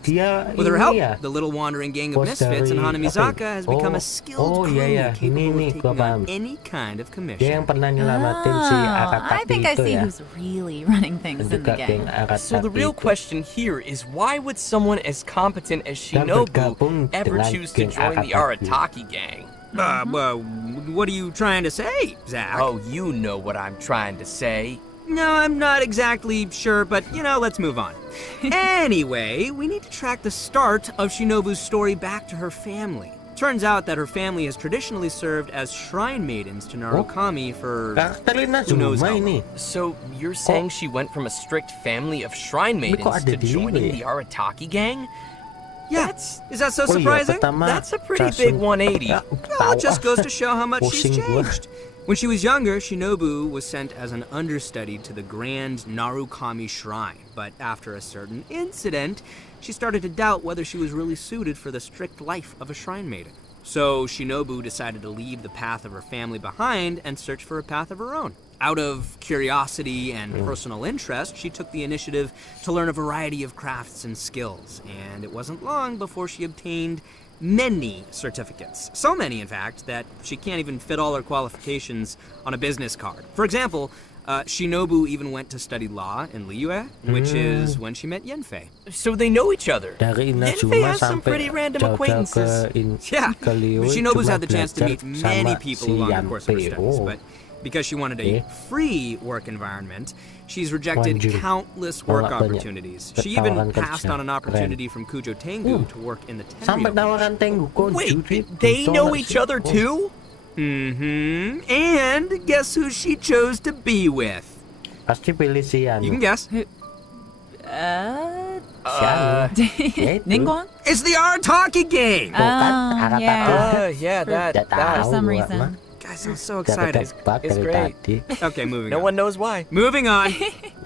With her help, the little wandering gang of misfits in Hanamizaka has become a skilled crew capable of taking on any kind of commission. I think I see who's really running things in the gang. So the real question here is, why would someone as competent as Shinobu ever choose to join the Arataki gang? What are you trying to say, Zach? Oh, you know what I'm trying to say. No, I'm not exactly sure, but, let's move on. Anyway, we need to track the start of Shinobu's story back to her family. Turns out that her family has traditionally served as shrine maidens to Narukami for who knows how long. So you're saying she went from a strict family of shrine maidens to joining the Arataki gang? Yeah, is that so surprising? That's a pretty big 180. Well, it just goes to show how much she's changed. When she was younger, Shinobu was sent as an understudy to the Grand Narukami Shrine, but after a certain incident, she started to doubt whether she was really suited for the strict life of a shrine maiden. So Shinobu decided to leave the path of her family behind and search for a path of her own. Out of curiosity and personal interest, she took the initiative to learn a variety of crafts and skills, and it wasn't long before she obtained many certificates. So many, in fact, that she can't even fit all her qualifications on a business card. For example, Shinobu even went to study law in Liyue, which is when she met Yanfei. So they know each other. Yanfei has some pretty random acquaintances. Yeah, Shinobu's had the chance to meet many people along the course of her studies, but because she wanted a free work environment, she's rejected countless work opportunities. She even passed on an opportunity from Kujo Tengu to work in the Tenryou. Wait, they know each other too? Mm-hmm. And guess who she chose to be with? Pasti pilih si Anu. You can guess. Ningguang? It's the Arataki gang! Yeah, that for some reason. Guys, I'm so excited. It's great. Okay, moving on. No one knows why. Moving on.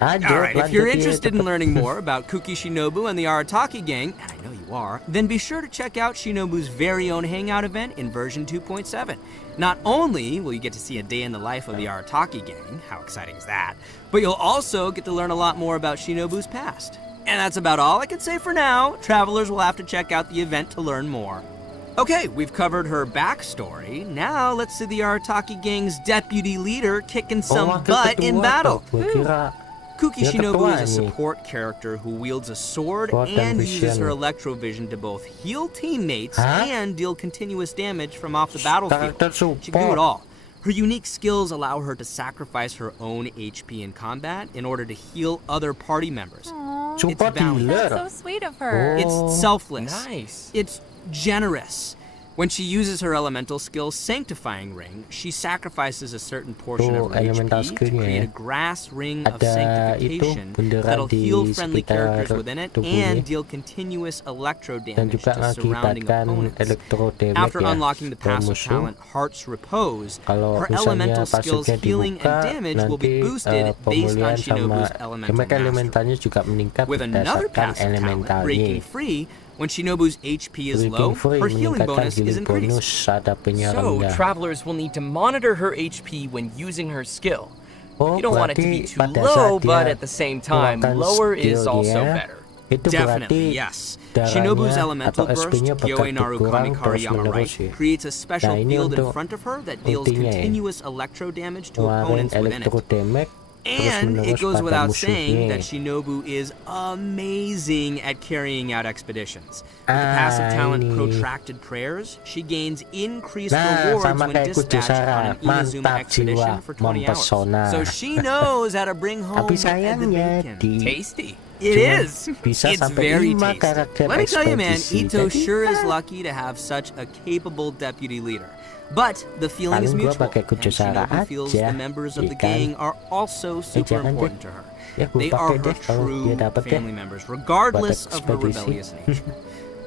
Alright, if you're interested in learning more about Kuki Shinobu and the Arataki gang, and I know you are, then be sure to check out Shinobu's very own hangout event in version 2.7. Not only will you get to see a day in the life of the Arataki gang, how exciting is that, but you'll also get to learn a lot more about Shinobu's past. And that's about all I can say for now. Travelers will have to check out the event to learn more. Okay, we've covered her backstory. Now let's see the Arataki gang's deputy leader kicking some butt in battle. Kuki Shinobu is a support character who wields a sword and uses her electrovision to both heal teammates and deal continuous damage from off the battlefield. She can do it all. Her unique skills allow her to sacrifice her own HP in combat in order to heal other party members. It's valiant. That's so sweet of her. It's selfless. Nice. It's generous. When she uses her elemental skill, Sanctifying Ring, she sacrifices a certain portion of her HP to create a grass ring of sanctification that'll heal friendly characters within it and deal continuous electro damage to surrounding opponents. After unlocking the passive talent Heart's Repose, her elemental skills healing and damage will be boosted based on Shinobu's elemental mastery. With another passive talent, Breaking Free, when Shinobu's HP is low, her healing bonus is increased. So, travelers will need to monitor her HP when using her skill. You don't want it to be too low, but at the same time, lower is also better. Definitely, yes. Shinobu's elemental burst, Gyoe Narukami Kariyama right, creates a special field in front of her that deals continuous electro damage to opponents within it. And it goes without saying that Shinobu is amazing at carrying out expeditions. With the passive talent Protracted Prayers, she gains increased rewards when dispatched on an Inazuma expedition for 20 hours. So she knows how to bring home the bacon. Tasty. It is. It's very tasty. Let me tell you, man, Ito sure is lucky to have such a capable deputy leader. But the feeling is mutual, and Shinobu feels the members of the gang are also super important to her. They are her true family members, regardless of her rebellious nature.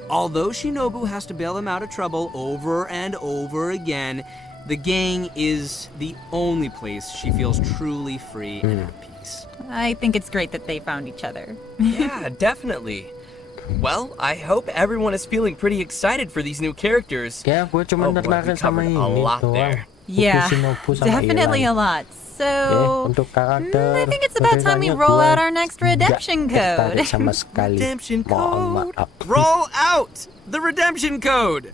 Although Shinobu has to bail them out of trouble over and over again, the gang is the only place she feels truly free and at peace. I think it's great that they found each other. Yeah, definitely. Well, I hope everyone is feeling pretty excited for these new characters. Ya, gue cuma tertarik sama ini doang. Yeah, definitely a lot. So, I think it's about time we roll out our next redemption code. Redemption code. Roll out the redemption code.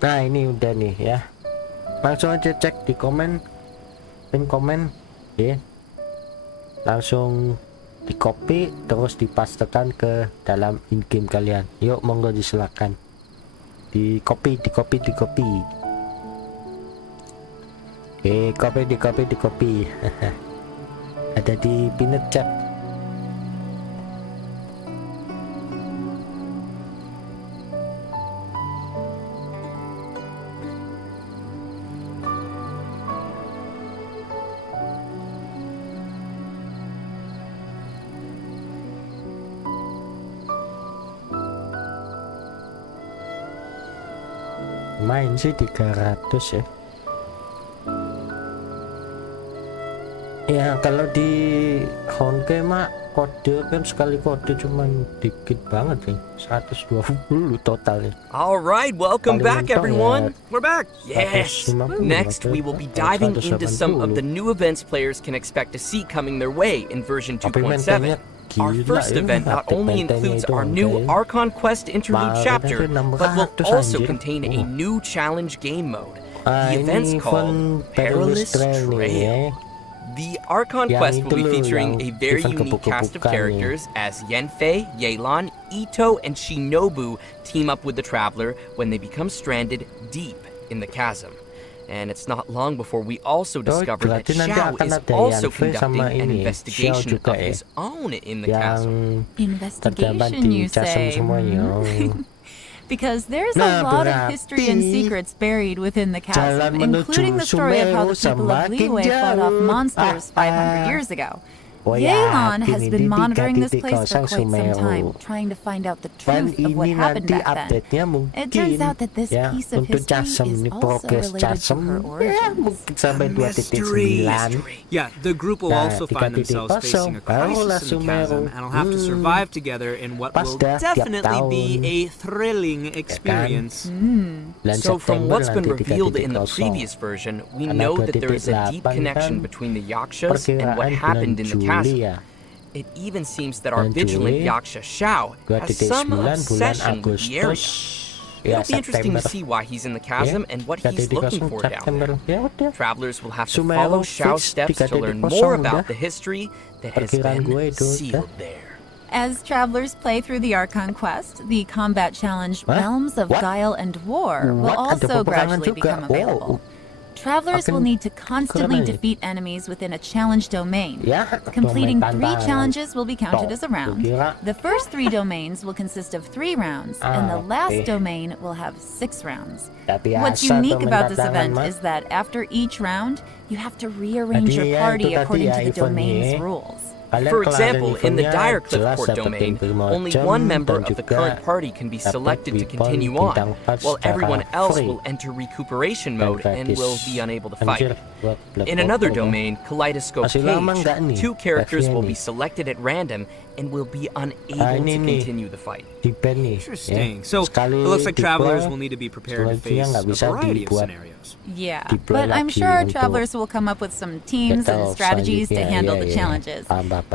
Nah, ini udah nih ya. Langsung aja cek di komen, pin komen, ya. Langsung di copy terus dipastekan ke dalam in-game kalian. Yuk, monggo disilakan. Di copy. Oke, copy. Ada di pinned chat. Main sih 300 ya. Ya kalau di Honke mah kode kan sekali kode cuman dikit banget nih, 120 totalnya. Alright, welcome back everyone. Ya, We're back. Yes. Next we will be diving into some of the new events players can expect to see coming their way in version 2.7. Our first event not only includes our new Archon Quest interlude chapter, but will also contain a new challenge game mode. The event's called Perilous Trail. The Archon Quest will be featuring a very unique cast of characters as Yanfei, Yelan, Ito, and Shinobu team up with the Traveler when they become stranded deep in the chasm. And it's not long before we also discover that Xiao is also conducting an investigation of his own in the chasm. Investigation, you say? Because there's a lot of history and secrets buried within the chasm, including the story of how the people of Liyue fought off monsters 500 years ago. Yelan has been monitoring this place for quite some time, trying to find out the truth of what happened back then. It turns out that this piece of history is also related to her origins. Yeah, the group will also find themselves facing a crisis in the chasm and will have to survive together in what will definitely be a thrilling experience. So from what's been revealed in the previous version, we know that there is a deep connection between the Yakshas and what happened in the chasm. It even seems that our vigilant Yaksha Xiao has some obsession with the area. It'll be interesting to see why he's in the chasm and what he's looking for down there. Travelers will have to follow Xiao's steps to learn more about the history that has been sealed there. As travelers play through the Archon Quest, the combat challenge Realms of Guile and War will also gradually become available. Travelers will need to constantly defeat enemies within a challenge domain. Completing 3 challenges will be counted as a round. The first 3 domains will consist of 3 rounds, and the last domain will have 6 rounds. What's unique about this event is that after each round, you have to rearrange your party according to the domain's rules. For example, in the Dire Cliff Court domain, only one member of the current party can be selected to continue on, while everyone else will enter recuperation mode and will be unable to fight. In another domain, Kaleidoscope Cage, 2 characters will be selected at random and will be unable to continue the fight. Interesting. So it looks like travelers will need to be prepared to face a variety of scenarios. Yeah, but I'm sure our travelers will come up with some teams and strategies to handle the challenges.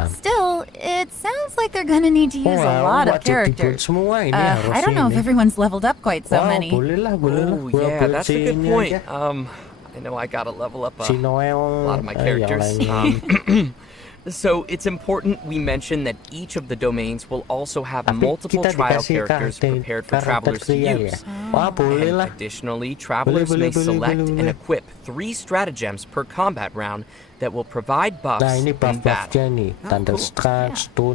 Still, it sounds like they're gonna need to use a lot of characters. I don't know if everyone's leveled up quite so many. Oh yeah, that's a good point. I know I gotta level up a lot of my characters. So it's important we mention that each of the domains will also have multiple trial characters prepared for travelers to use. And additionally, travelers may select and equip 3 stratagems per combat round that will provide buffs in battle.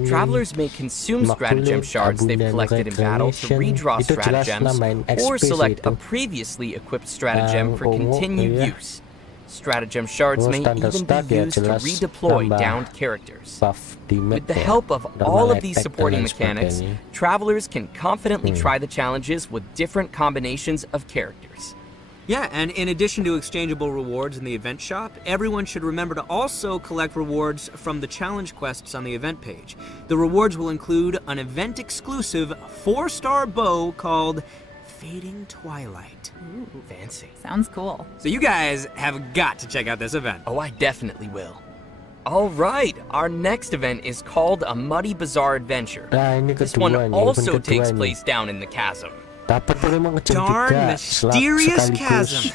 Travelers may consume stratagem shards they've collected in battle to redraw stratagems, or select a previously equipped stratagem for continued use. Stratagem shards may even be used to redeploy downed characters. With the help of all of these supporting mechanics, travelers can confidently try the challenges with different combinations of characters. Yeah, and in addition to exchangeable rewards in the event shop, everyone should remember to also collect rewards from the challenge quests on the event page. The rewards will include an event-exclusive 4-star bow called Fading Twilight. Ooh, fancy. Sounds cool. So you guys have got to check out this event. Oh, I definitely will. All right, our next event is called a Muddy Bazaar Adventure. This one also takes place down in the chasm. Darn mysterious chasm.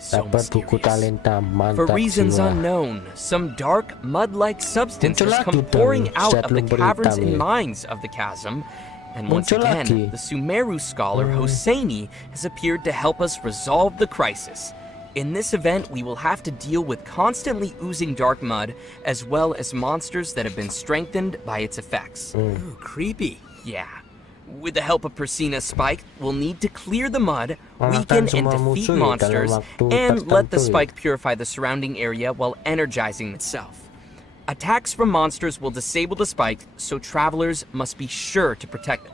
So mysterious. For reasons unknown, some dark, mud-like substances come pouring out of the caverns and mines of the chasm. And once again, the Sumeru scholar Hosseini has appeared to help us resolve the crisis. In this event, we will have to deal with constantly oozing dark mud, as well as monsters that have been strengthened by its effects. Ooh, creepy. Yeah. With the help of Persina Spike, we'll need to clear the mud, weaken and defeat monsters, and let the spike purify the surrounding area while energizing itself. Attacks from monsters will disable the spike, so travelers must be sure to protect them.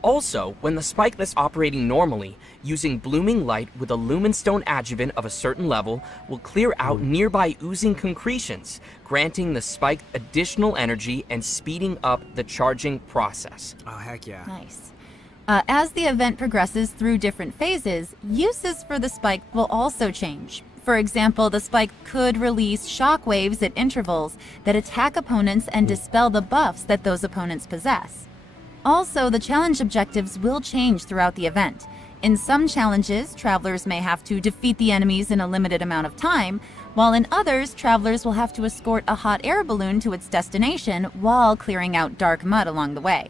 Also, when the spike is operating normally, using blooming light with a lumenstone adjuvant of a certain level will clear out nearby oozing concretions, granting the spike additional energy and speeding up the charging process. Oh, heck yeah. Nice. As the event progresses through different phases, uses for the spike will also change. For example, the spike could release shockwaves at intervals that attack opponents and dispel the buffs that those opponents possess. Also, the challenge objectives will change throughout the event. In some challenges, travelers may have to defeat the enemies in a limited amount of time, while in others, travelers will have to escort a hot air balloon to its destination while clearing out dark mud along the way.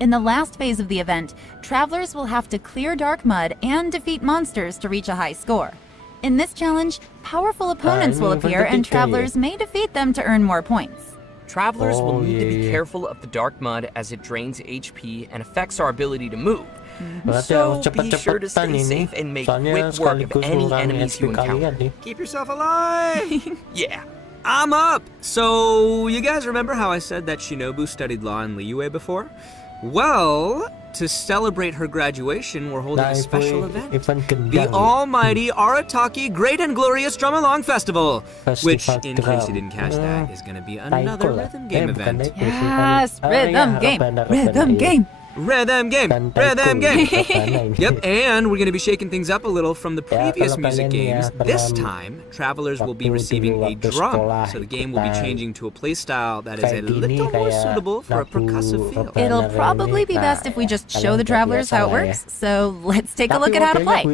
In the last phase of the event, travelers will have to clear dark mud and defeat monsters to reach a high score. In this challenge, powerful opponents will appear and travelers may defeat them to earn more points. Travelers will need to be careful of the dark mud as it drains HP and affects our ability to move. So be sure to stay safe and make quick work of any enemies you encounter. Keep yourself alive! Yeah. I'm up! So, you guys remember how I said that Shinobu studied law in Liyue before? Well, to celebrate her graduation, we're holding a special event. The almighty Arataki Great and Glorious Drum Along Festival! Which, in case you didn't catch that, is gonna be another rhythm game event. Yes, rhythm game! Rhythm game! Rhythm game! Rhythm game! Yep, and we're going to be shaking things up a little from the previous music games. This time, travelers will be receiving a drum, so the game will be changing to a playstyle that is a little more suitable for a percussive feel. It'll probably be best if we just show the travelers how it works, so let's take a look at how to play.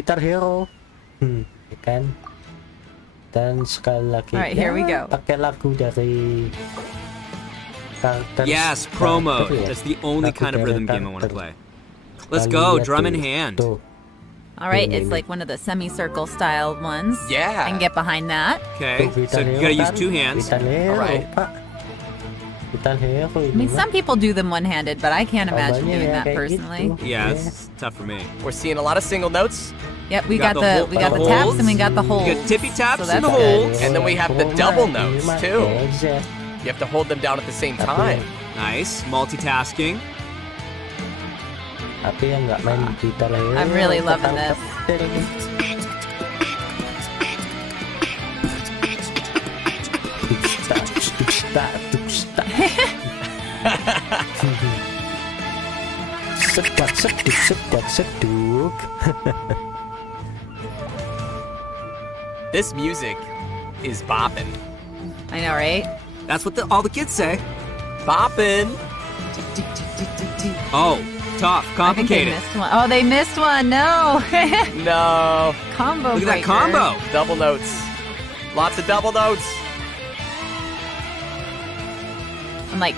Alright, here we go. Yes, pro mode. That's the only kind of rhythm game I want to play. Let's go, drum in hand. Alright, it's like one of the semicircle style ones. Yeah. I can get behind that. Okay, so you gotta use 2 hands. Alright. I mean, some people do them one-handed, but I can't imagine doing that personally. Yeah, it's tough for me. We're seeing a lot of single notes. Yep, we got the taps and we got the holds. We got tippy taps and the holds. And then we have the double notes too. You have to hold them down at the same time. Nice, multitasking. I'm really loving this. This music is bopping. I know, right? That's what all the kids say. Boppin'. Oh, tough, complicated. I think they missed one. Oh, they missed one. No. No. Combo. Look at that combo. Double notes. Lots of double notes. I'm like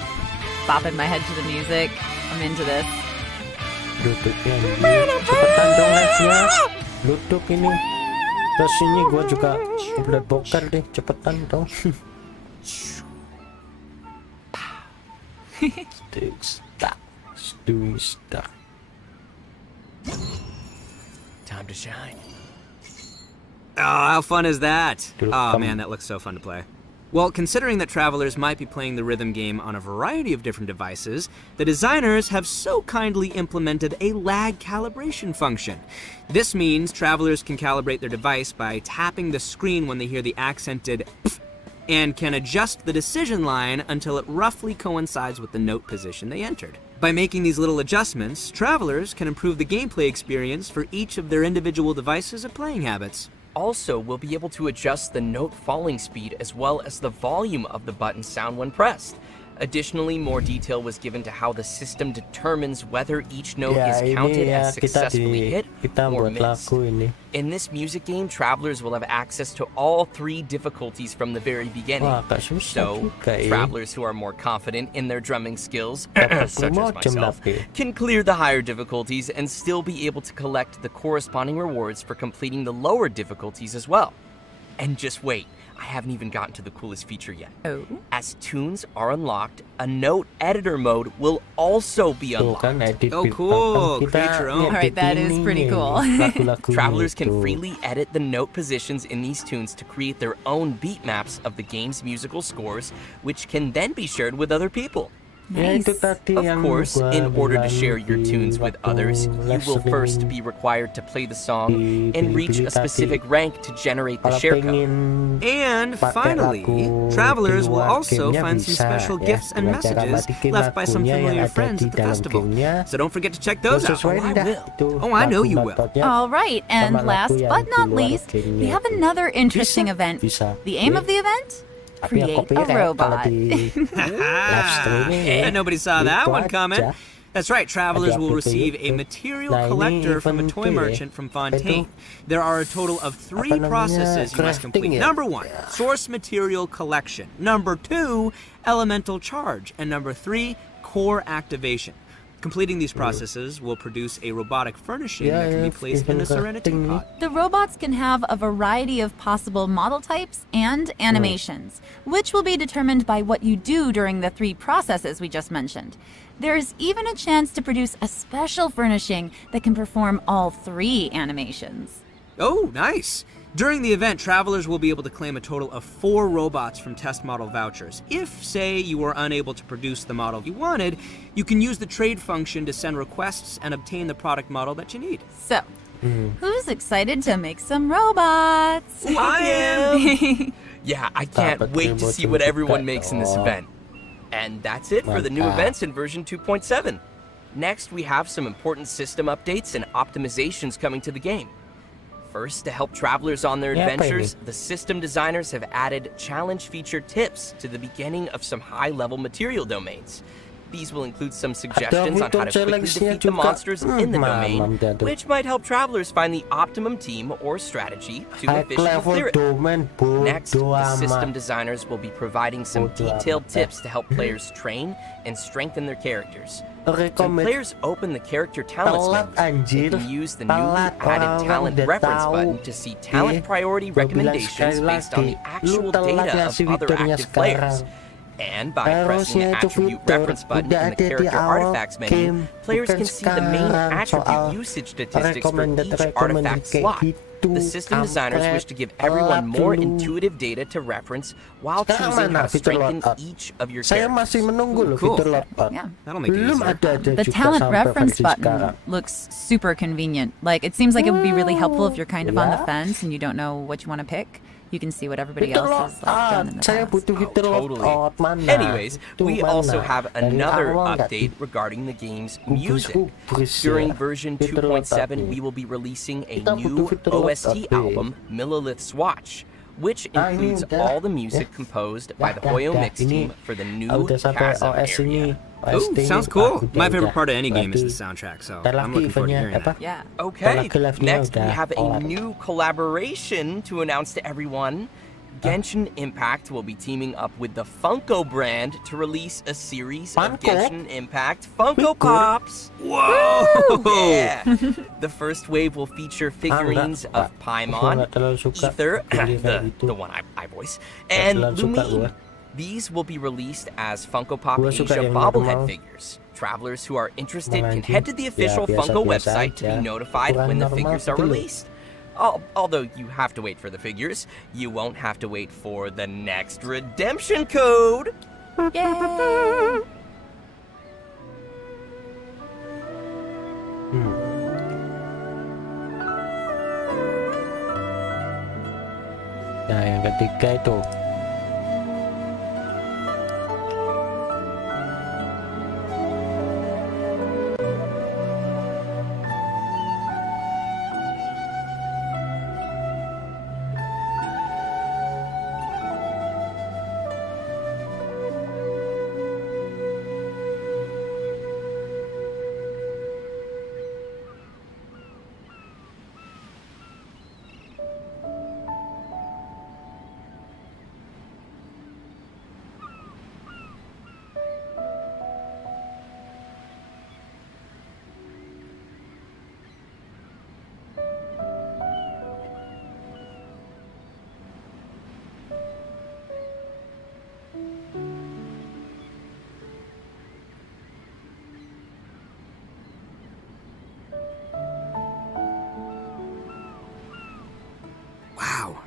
bopping my head to the music. I'm into this. Cepetan dong live-nya. Duduk ini. Terus ini gua juga blood boker deh. Cepetan dong. Doing stuff. Time to shine. Oh, how fun is that? Oh man, that looks so fun to play. Well, considering that travelers might be playing the rhythm game on a variety of different devices, the designers have so kindly implemented a lag calibration function. This means travelers can calibrate their device by tapping the screen when they hear the accented pf, and can adjust the decision line until it roughly coincides with the note position they entered. By making these little adjustments, travelers can improve the gameplay experience for each of their individual devices and playing habits. Also, we'll be able to adjust the note falling speed as well as the volume of the button sound when pressed. Additionally, more detail was given to how the system determines whether each note is counted as successfully hit or missed. In this music game, travelers will have access to all 3 difficulties from the very beginning. So, travelers who are more confident in their drumming skills, such as myself, can clear the higher difficulties and still be able to collect the corresponding rewards for completing the lower difficulties as well. And just wait. I haven't even gotten to the coolest feature yet. Oh. As tunes are unlocked, a note editor mode will also be unlocked. Oh, cool. Create your own. Alright, that is pretty cool. Travelers can freely edit the note positions in these tunes to create their own beat maps of the game's musical scores, which can then be shared with other people. Nice. Of course, in order to share your tunes with others, you will first be required to play the song and reach a specific rank to generate the share code. And finally, travelers will also find some special gifts and messages left by some familiar friends at the festival. So don't forget to check those out. Oh, I will. Oh, I know you will. Alright, and last but not least, we have another interesting event. The aim of the event? Create a robot. And nobody saw that one coming. That's right, travelers will receive a material collector from a toy merchant from Fontaine. There are a total of 3 processes you must complete. Number 1, source material collection. Number 2, elemental charge. And number 3, core activation. Completing these processes will produce a robotic furnishing that can be placed in a Serenity pod. The robots can have a variety of possible model types and animations, which will be determined by what you do during the 3 processes we just mentioned. There's even a chance to produce a special furnishing that can perform all 3 animations. Oh, nice! During the event, travelers will be able to claim a total of 4 robots from test model vouchers. If, say, you were unable to produce the model you wanted, you can use the trade function to send requests and obtain the product model that you need. So, who's excited to make some robots? I am! Yeah, I can't wait to see what everyone makes in this event. And that's it for the new events in version 2.7. Next, we have some important system updates and optimizations coming to the game. First, to help travelers on their adventures, the system designers have added challenge feature tips to the beginning of some high-level material domains. These will include some suggestions on how to quickly defeat the monsters in the domain, which might help travelers find the optimum team or strategy to efficiently clear it. Next, the system designers will be providing some detailed tips to help players train and strengthen their characters. When players open the character talents menu, they can use the newly added talent reference button to see talent priority recommendations based on the actual data of other active players. And by pressing the attribute reference button in the character artifacts menu, players can see the main attribute usage statistics for each artifact slot. The system designers wish to give everyone more intuitive data to reference while choosing how to strengthen each of your characters. Cool. Yeah. That'll make it easier. The talent reference button looks super convenient. Like, it seems like it would be really helpful if you're kind of on the fence and you don't know what you want to pick. You can see what everybody else has done in the past. Totally. Anyways, we also have another update regarding the game's music. During version 2.7, we will be releasing a new OST album, Millilith's Watch, which includes all the music composed by the Hoyo mix team for the new Chasm area. Ooh, sounds cool. My favorite part of any game is the soundtrack, so I'm looking forward to hearing that. Yeah. Okay, next we have a new collaboration to announce to everyone. Genshin Impact will be teaming up with the Funko brand to release a series of Genshin Impact Funko Pops. Whoa! Yeah. The first wave will feature figurines of Paimon, Ether, the one I voice, and Lumine. These will be released as Funko Pop Asia bobblehead figures. Travelers who are interested can head to the official Funko website to be notified when the figures are released. Although you have to wait for the figures, you won't have to wait for the next redemption code. Yay! Nah, yang ketiga itu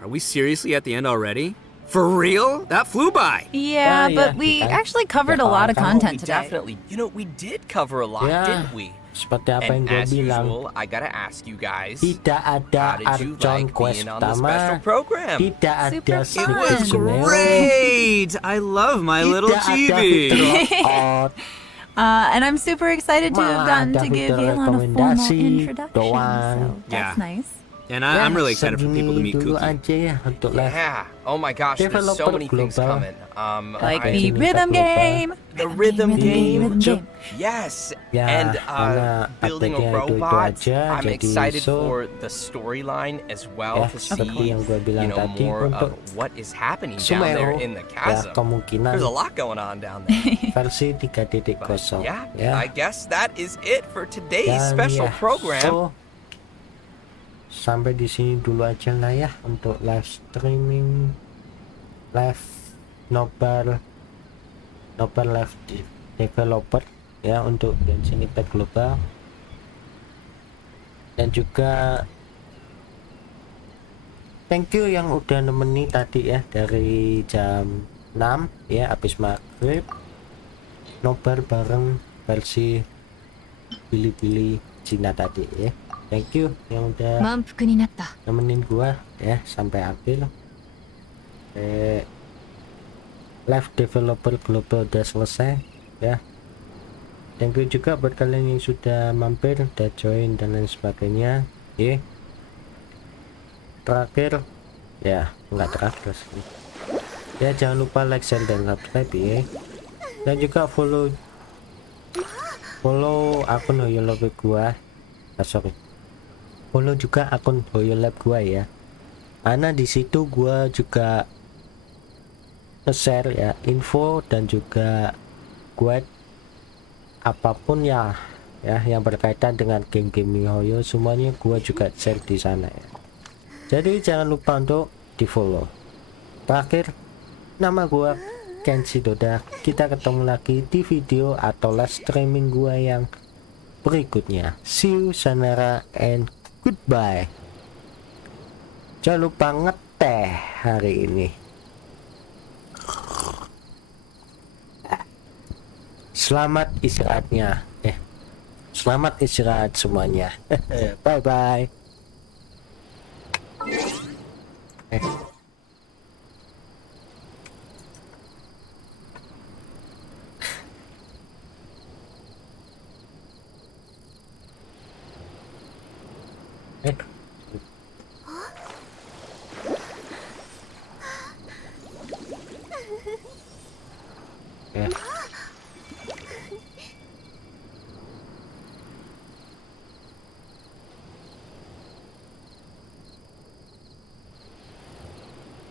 Are we seriously at the end already? For real? That flew by. Yeah, but we actually covered a lot of content today. Definitely. You know, we did cover a lot, didn't we? Seperti apa yang And gue as bilang, usual, I gotta ask you guys, tidak ada how did you Archon like Quest being on the special pertama, program? tidak ada Super It Sneaker was Scenario, great. I love my little tidak ada chibi. Fitur Out, And I'm super excited to have malah gotten ada to give fitur Yelan a formal rekomendasi introduction. doang. So that's nice. And I'm really excited for people to meet Segini dulu Cookie. aja ya untuk live Yeah. Oh my gosh, there's so Developer many things Global. coming. Like I- the Genshin rhythm Impact game. The rhythm game. Rhythm game. Yes. Ya, And karena building a update-nya itu robot. aja, I'm jadi excited so for the storyline as well ya to seperti see, yang gue bilang tadi more untuk of what is happening down there Sumeru, in the ya chasm. kemungkinan There's a lot going on down there. versi 3.0 Yeah, ya. I guess that is it for today's Dan special ya, program. so, sampai di sini dulu aja lah ya untuk live streaming live Nobar Live Developer ya untuk Genshin Impact Global, dan juga thank you yang udah nemeni tadi ya dari jam 6 ya habis maghrib nobar bareng versi Bilibili Cina tadi ya. Thank you yang udah 満腹になった nemenin gua ya sampai akhir. Live Developer Global udah selesai ya. Thank you juga buat kalian yang sudah mampir, udah join dan lain sebagainya ya. Terakhir ya nggak terakhir sih ya, jangan lupa like, share dan subscribe ya, dan juga follow akun Hoyo Live gua, follow juga akun Hoyo Live gua ya, karena di situ gua juga nge-share ya info dan juga buat apapun ya yang berkaitan dengan game-game Hoyo, semuanya gua juga share di sana ya. Jadi jangan lupa untuk di follow. Terakhir, nama gua Kenshi Doda. Kita ketemu lagi di video atau live streaming gua yang berikutnya. See you, sayonara, and goodbye. Jangan lupa ngeteh hari ini. Selamat istirahatnya. Selamat istirahat semuanya. Bye bye.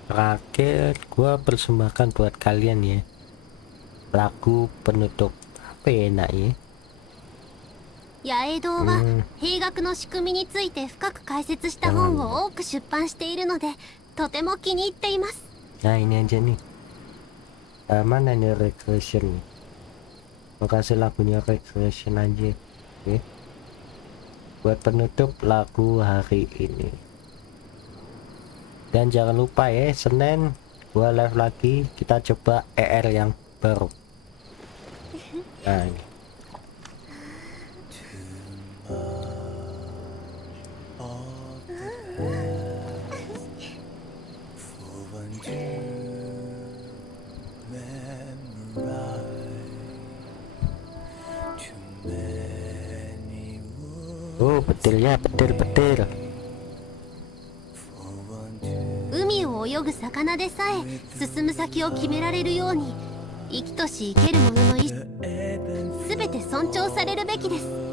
Terakhir gua persembahkan buat kalian ya lagu penutup apa ya enaknya. 八重堂は兵学の仕組みについて深く解説した本を多く出版しているのでとても気に入っています。 Nah ini aja nih, mana nih recreation nih, mau kasih lagunya recreation aja ya. Buat penutup lagu hari ini Dan jangan lupa ya, Senin gua live lagi, kita coba ER yang baru. Nah ini. Oh, petirnya, petir. 海を泳ぐ魚でさえ進む先を決められるように、生きとし生けるものの意思すべて尊重されるべきです。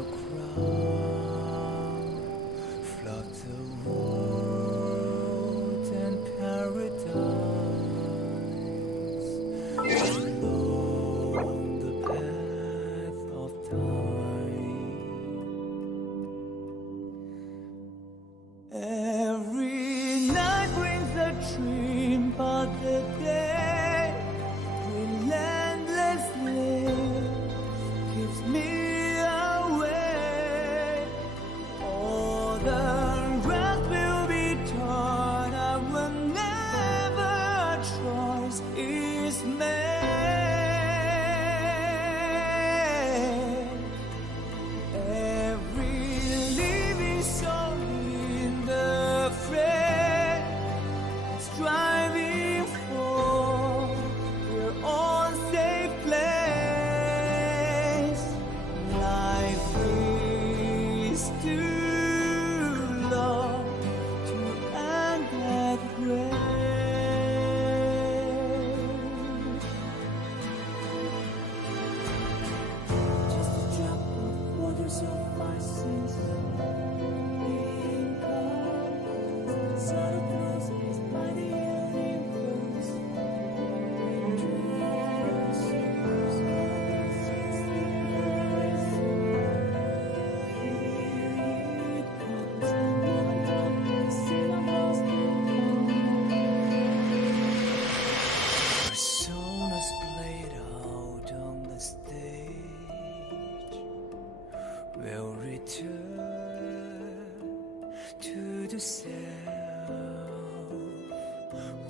to the self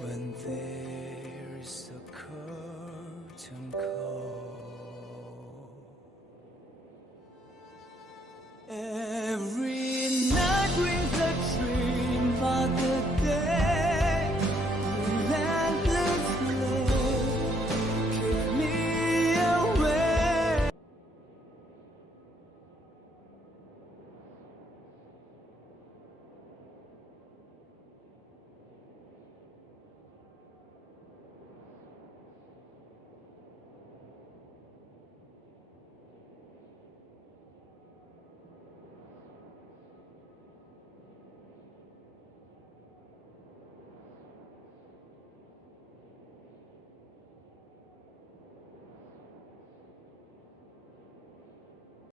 when they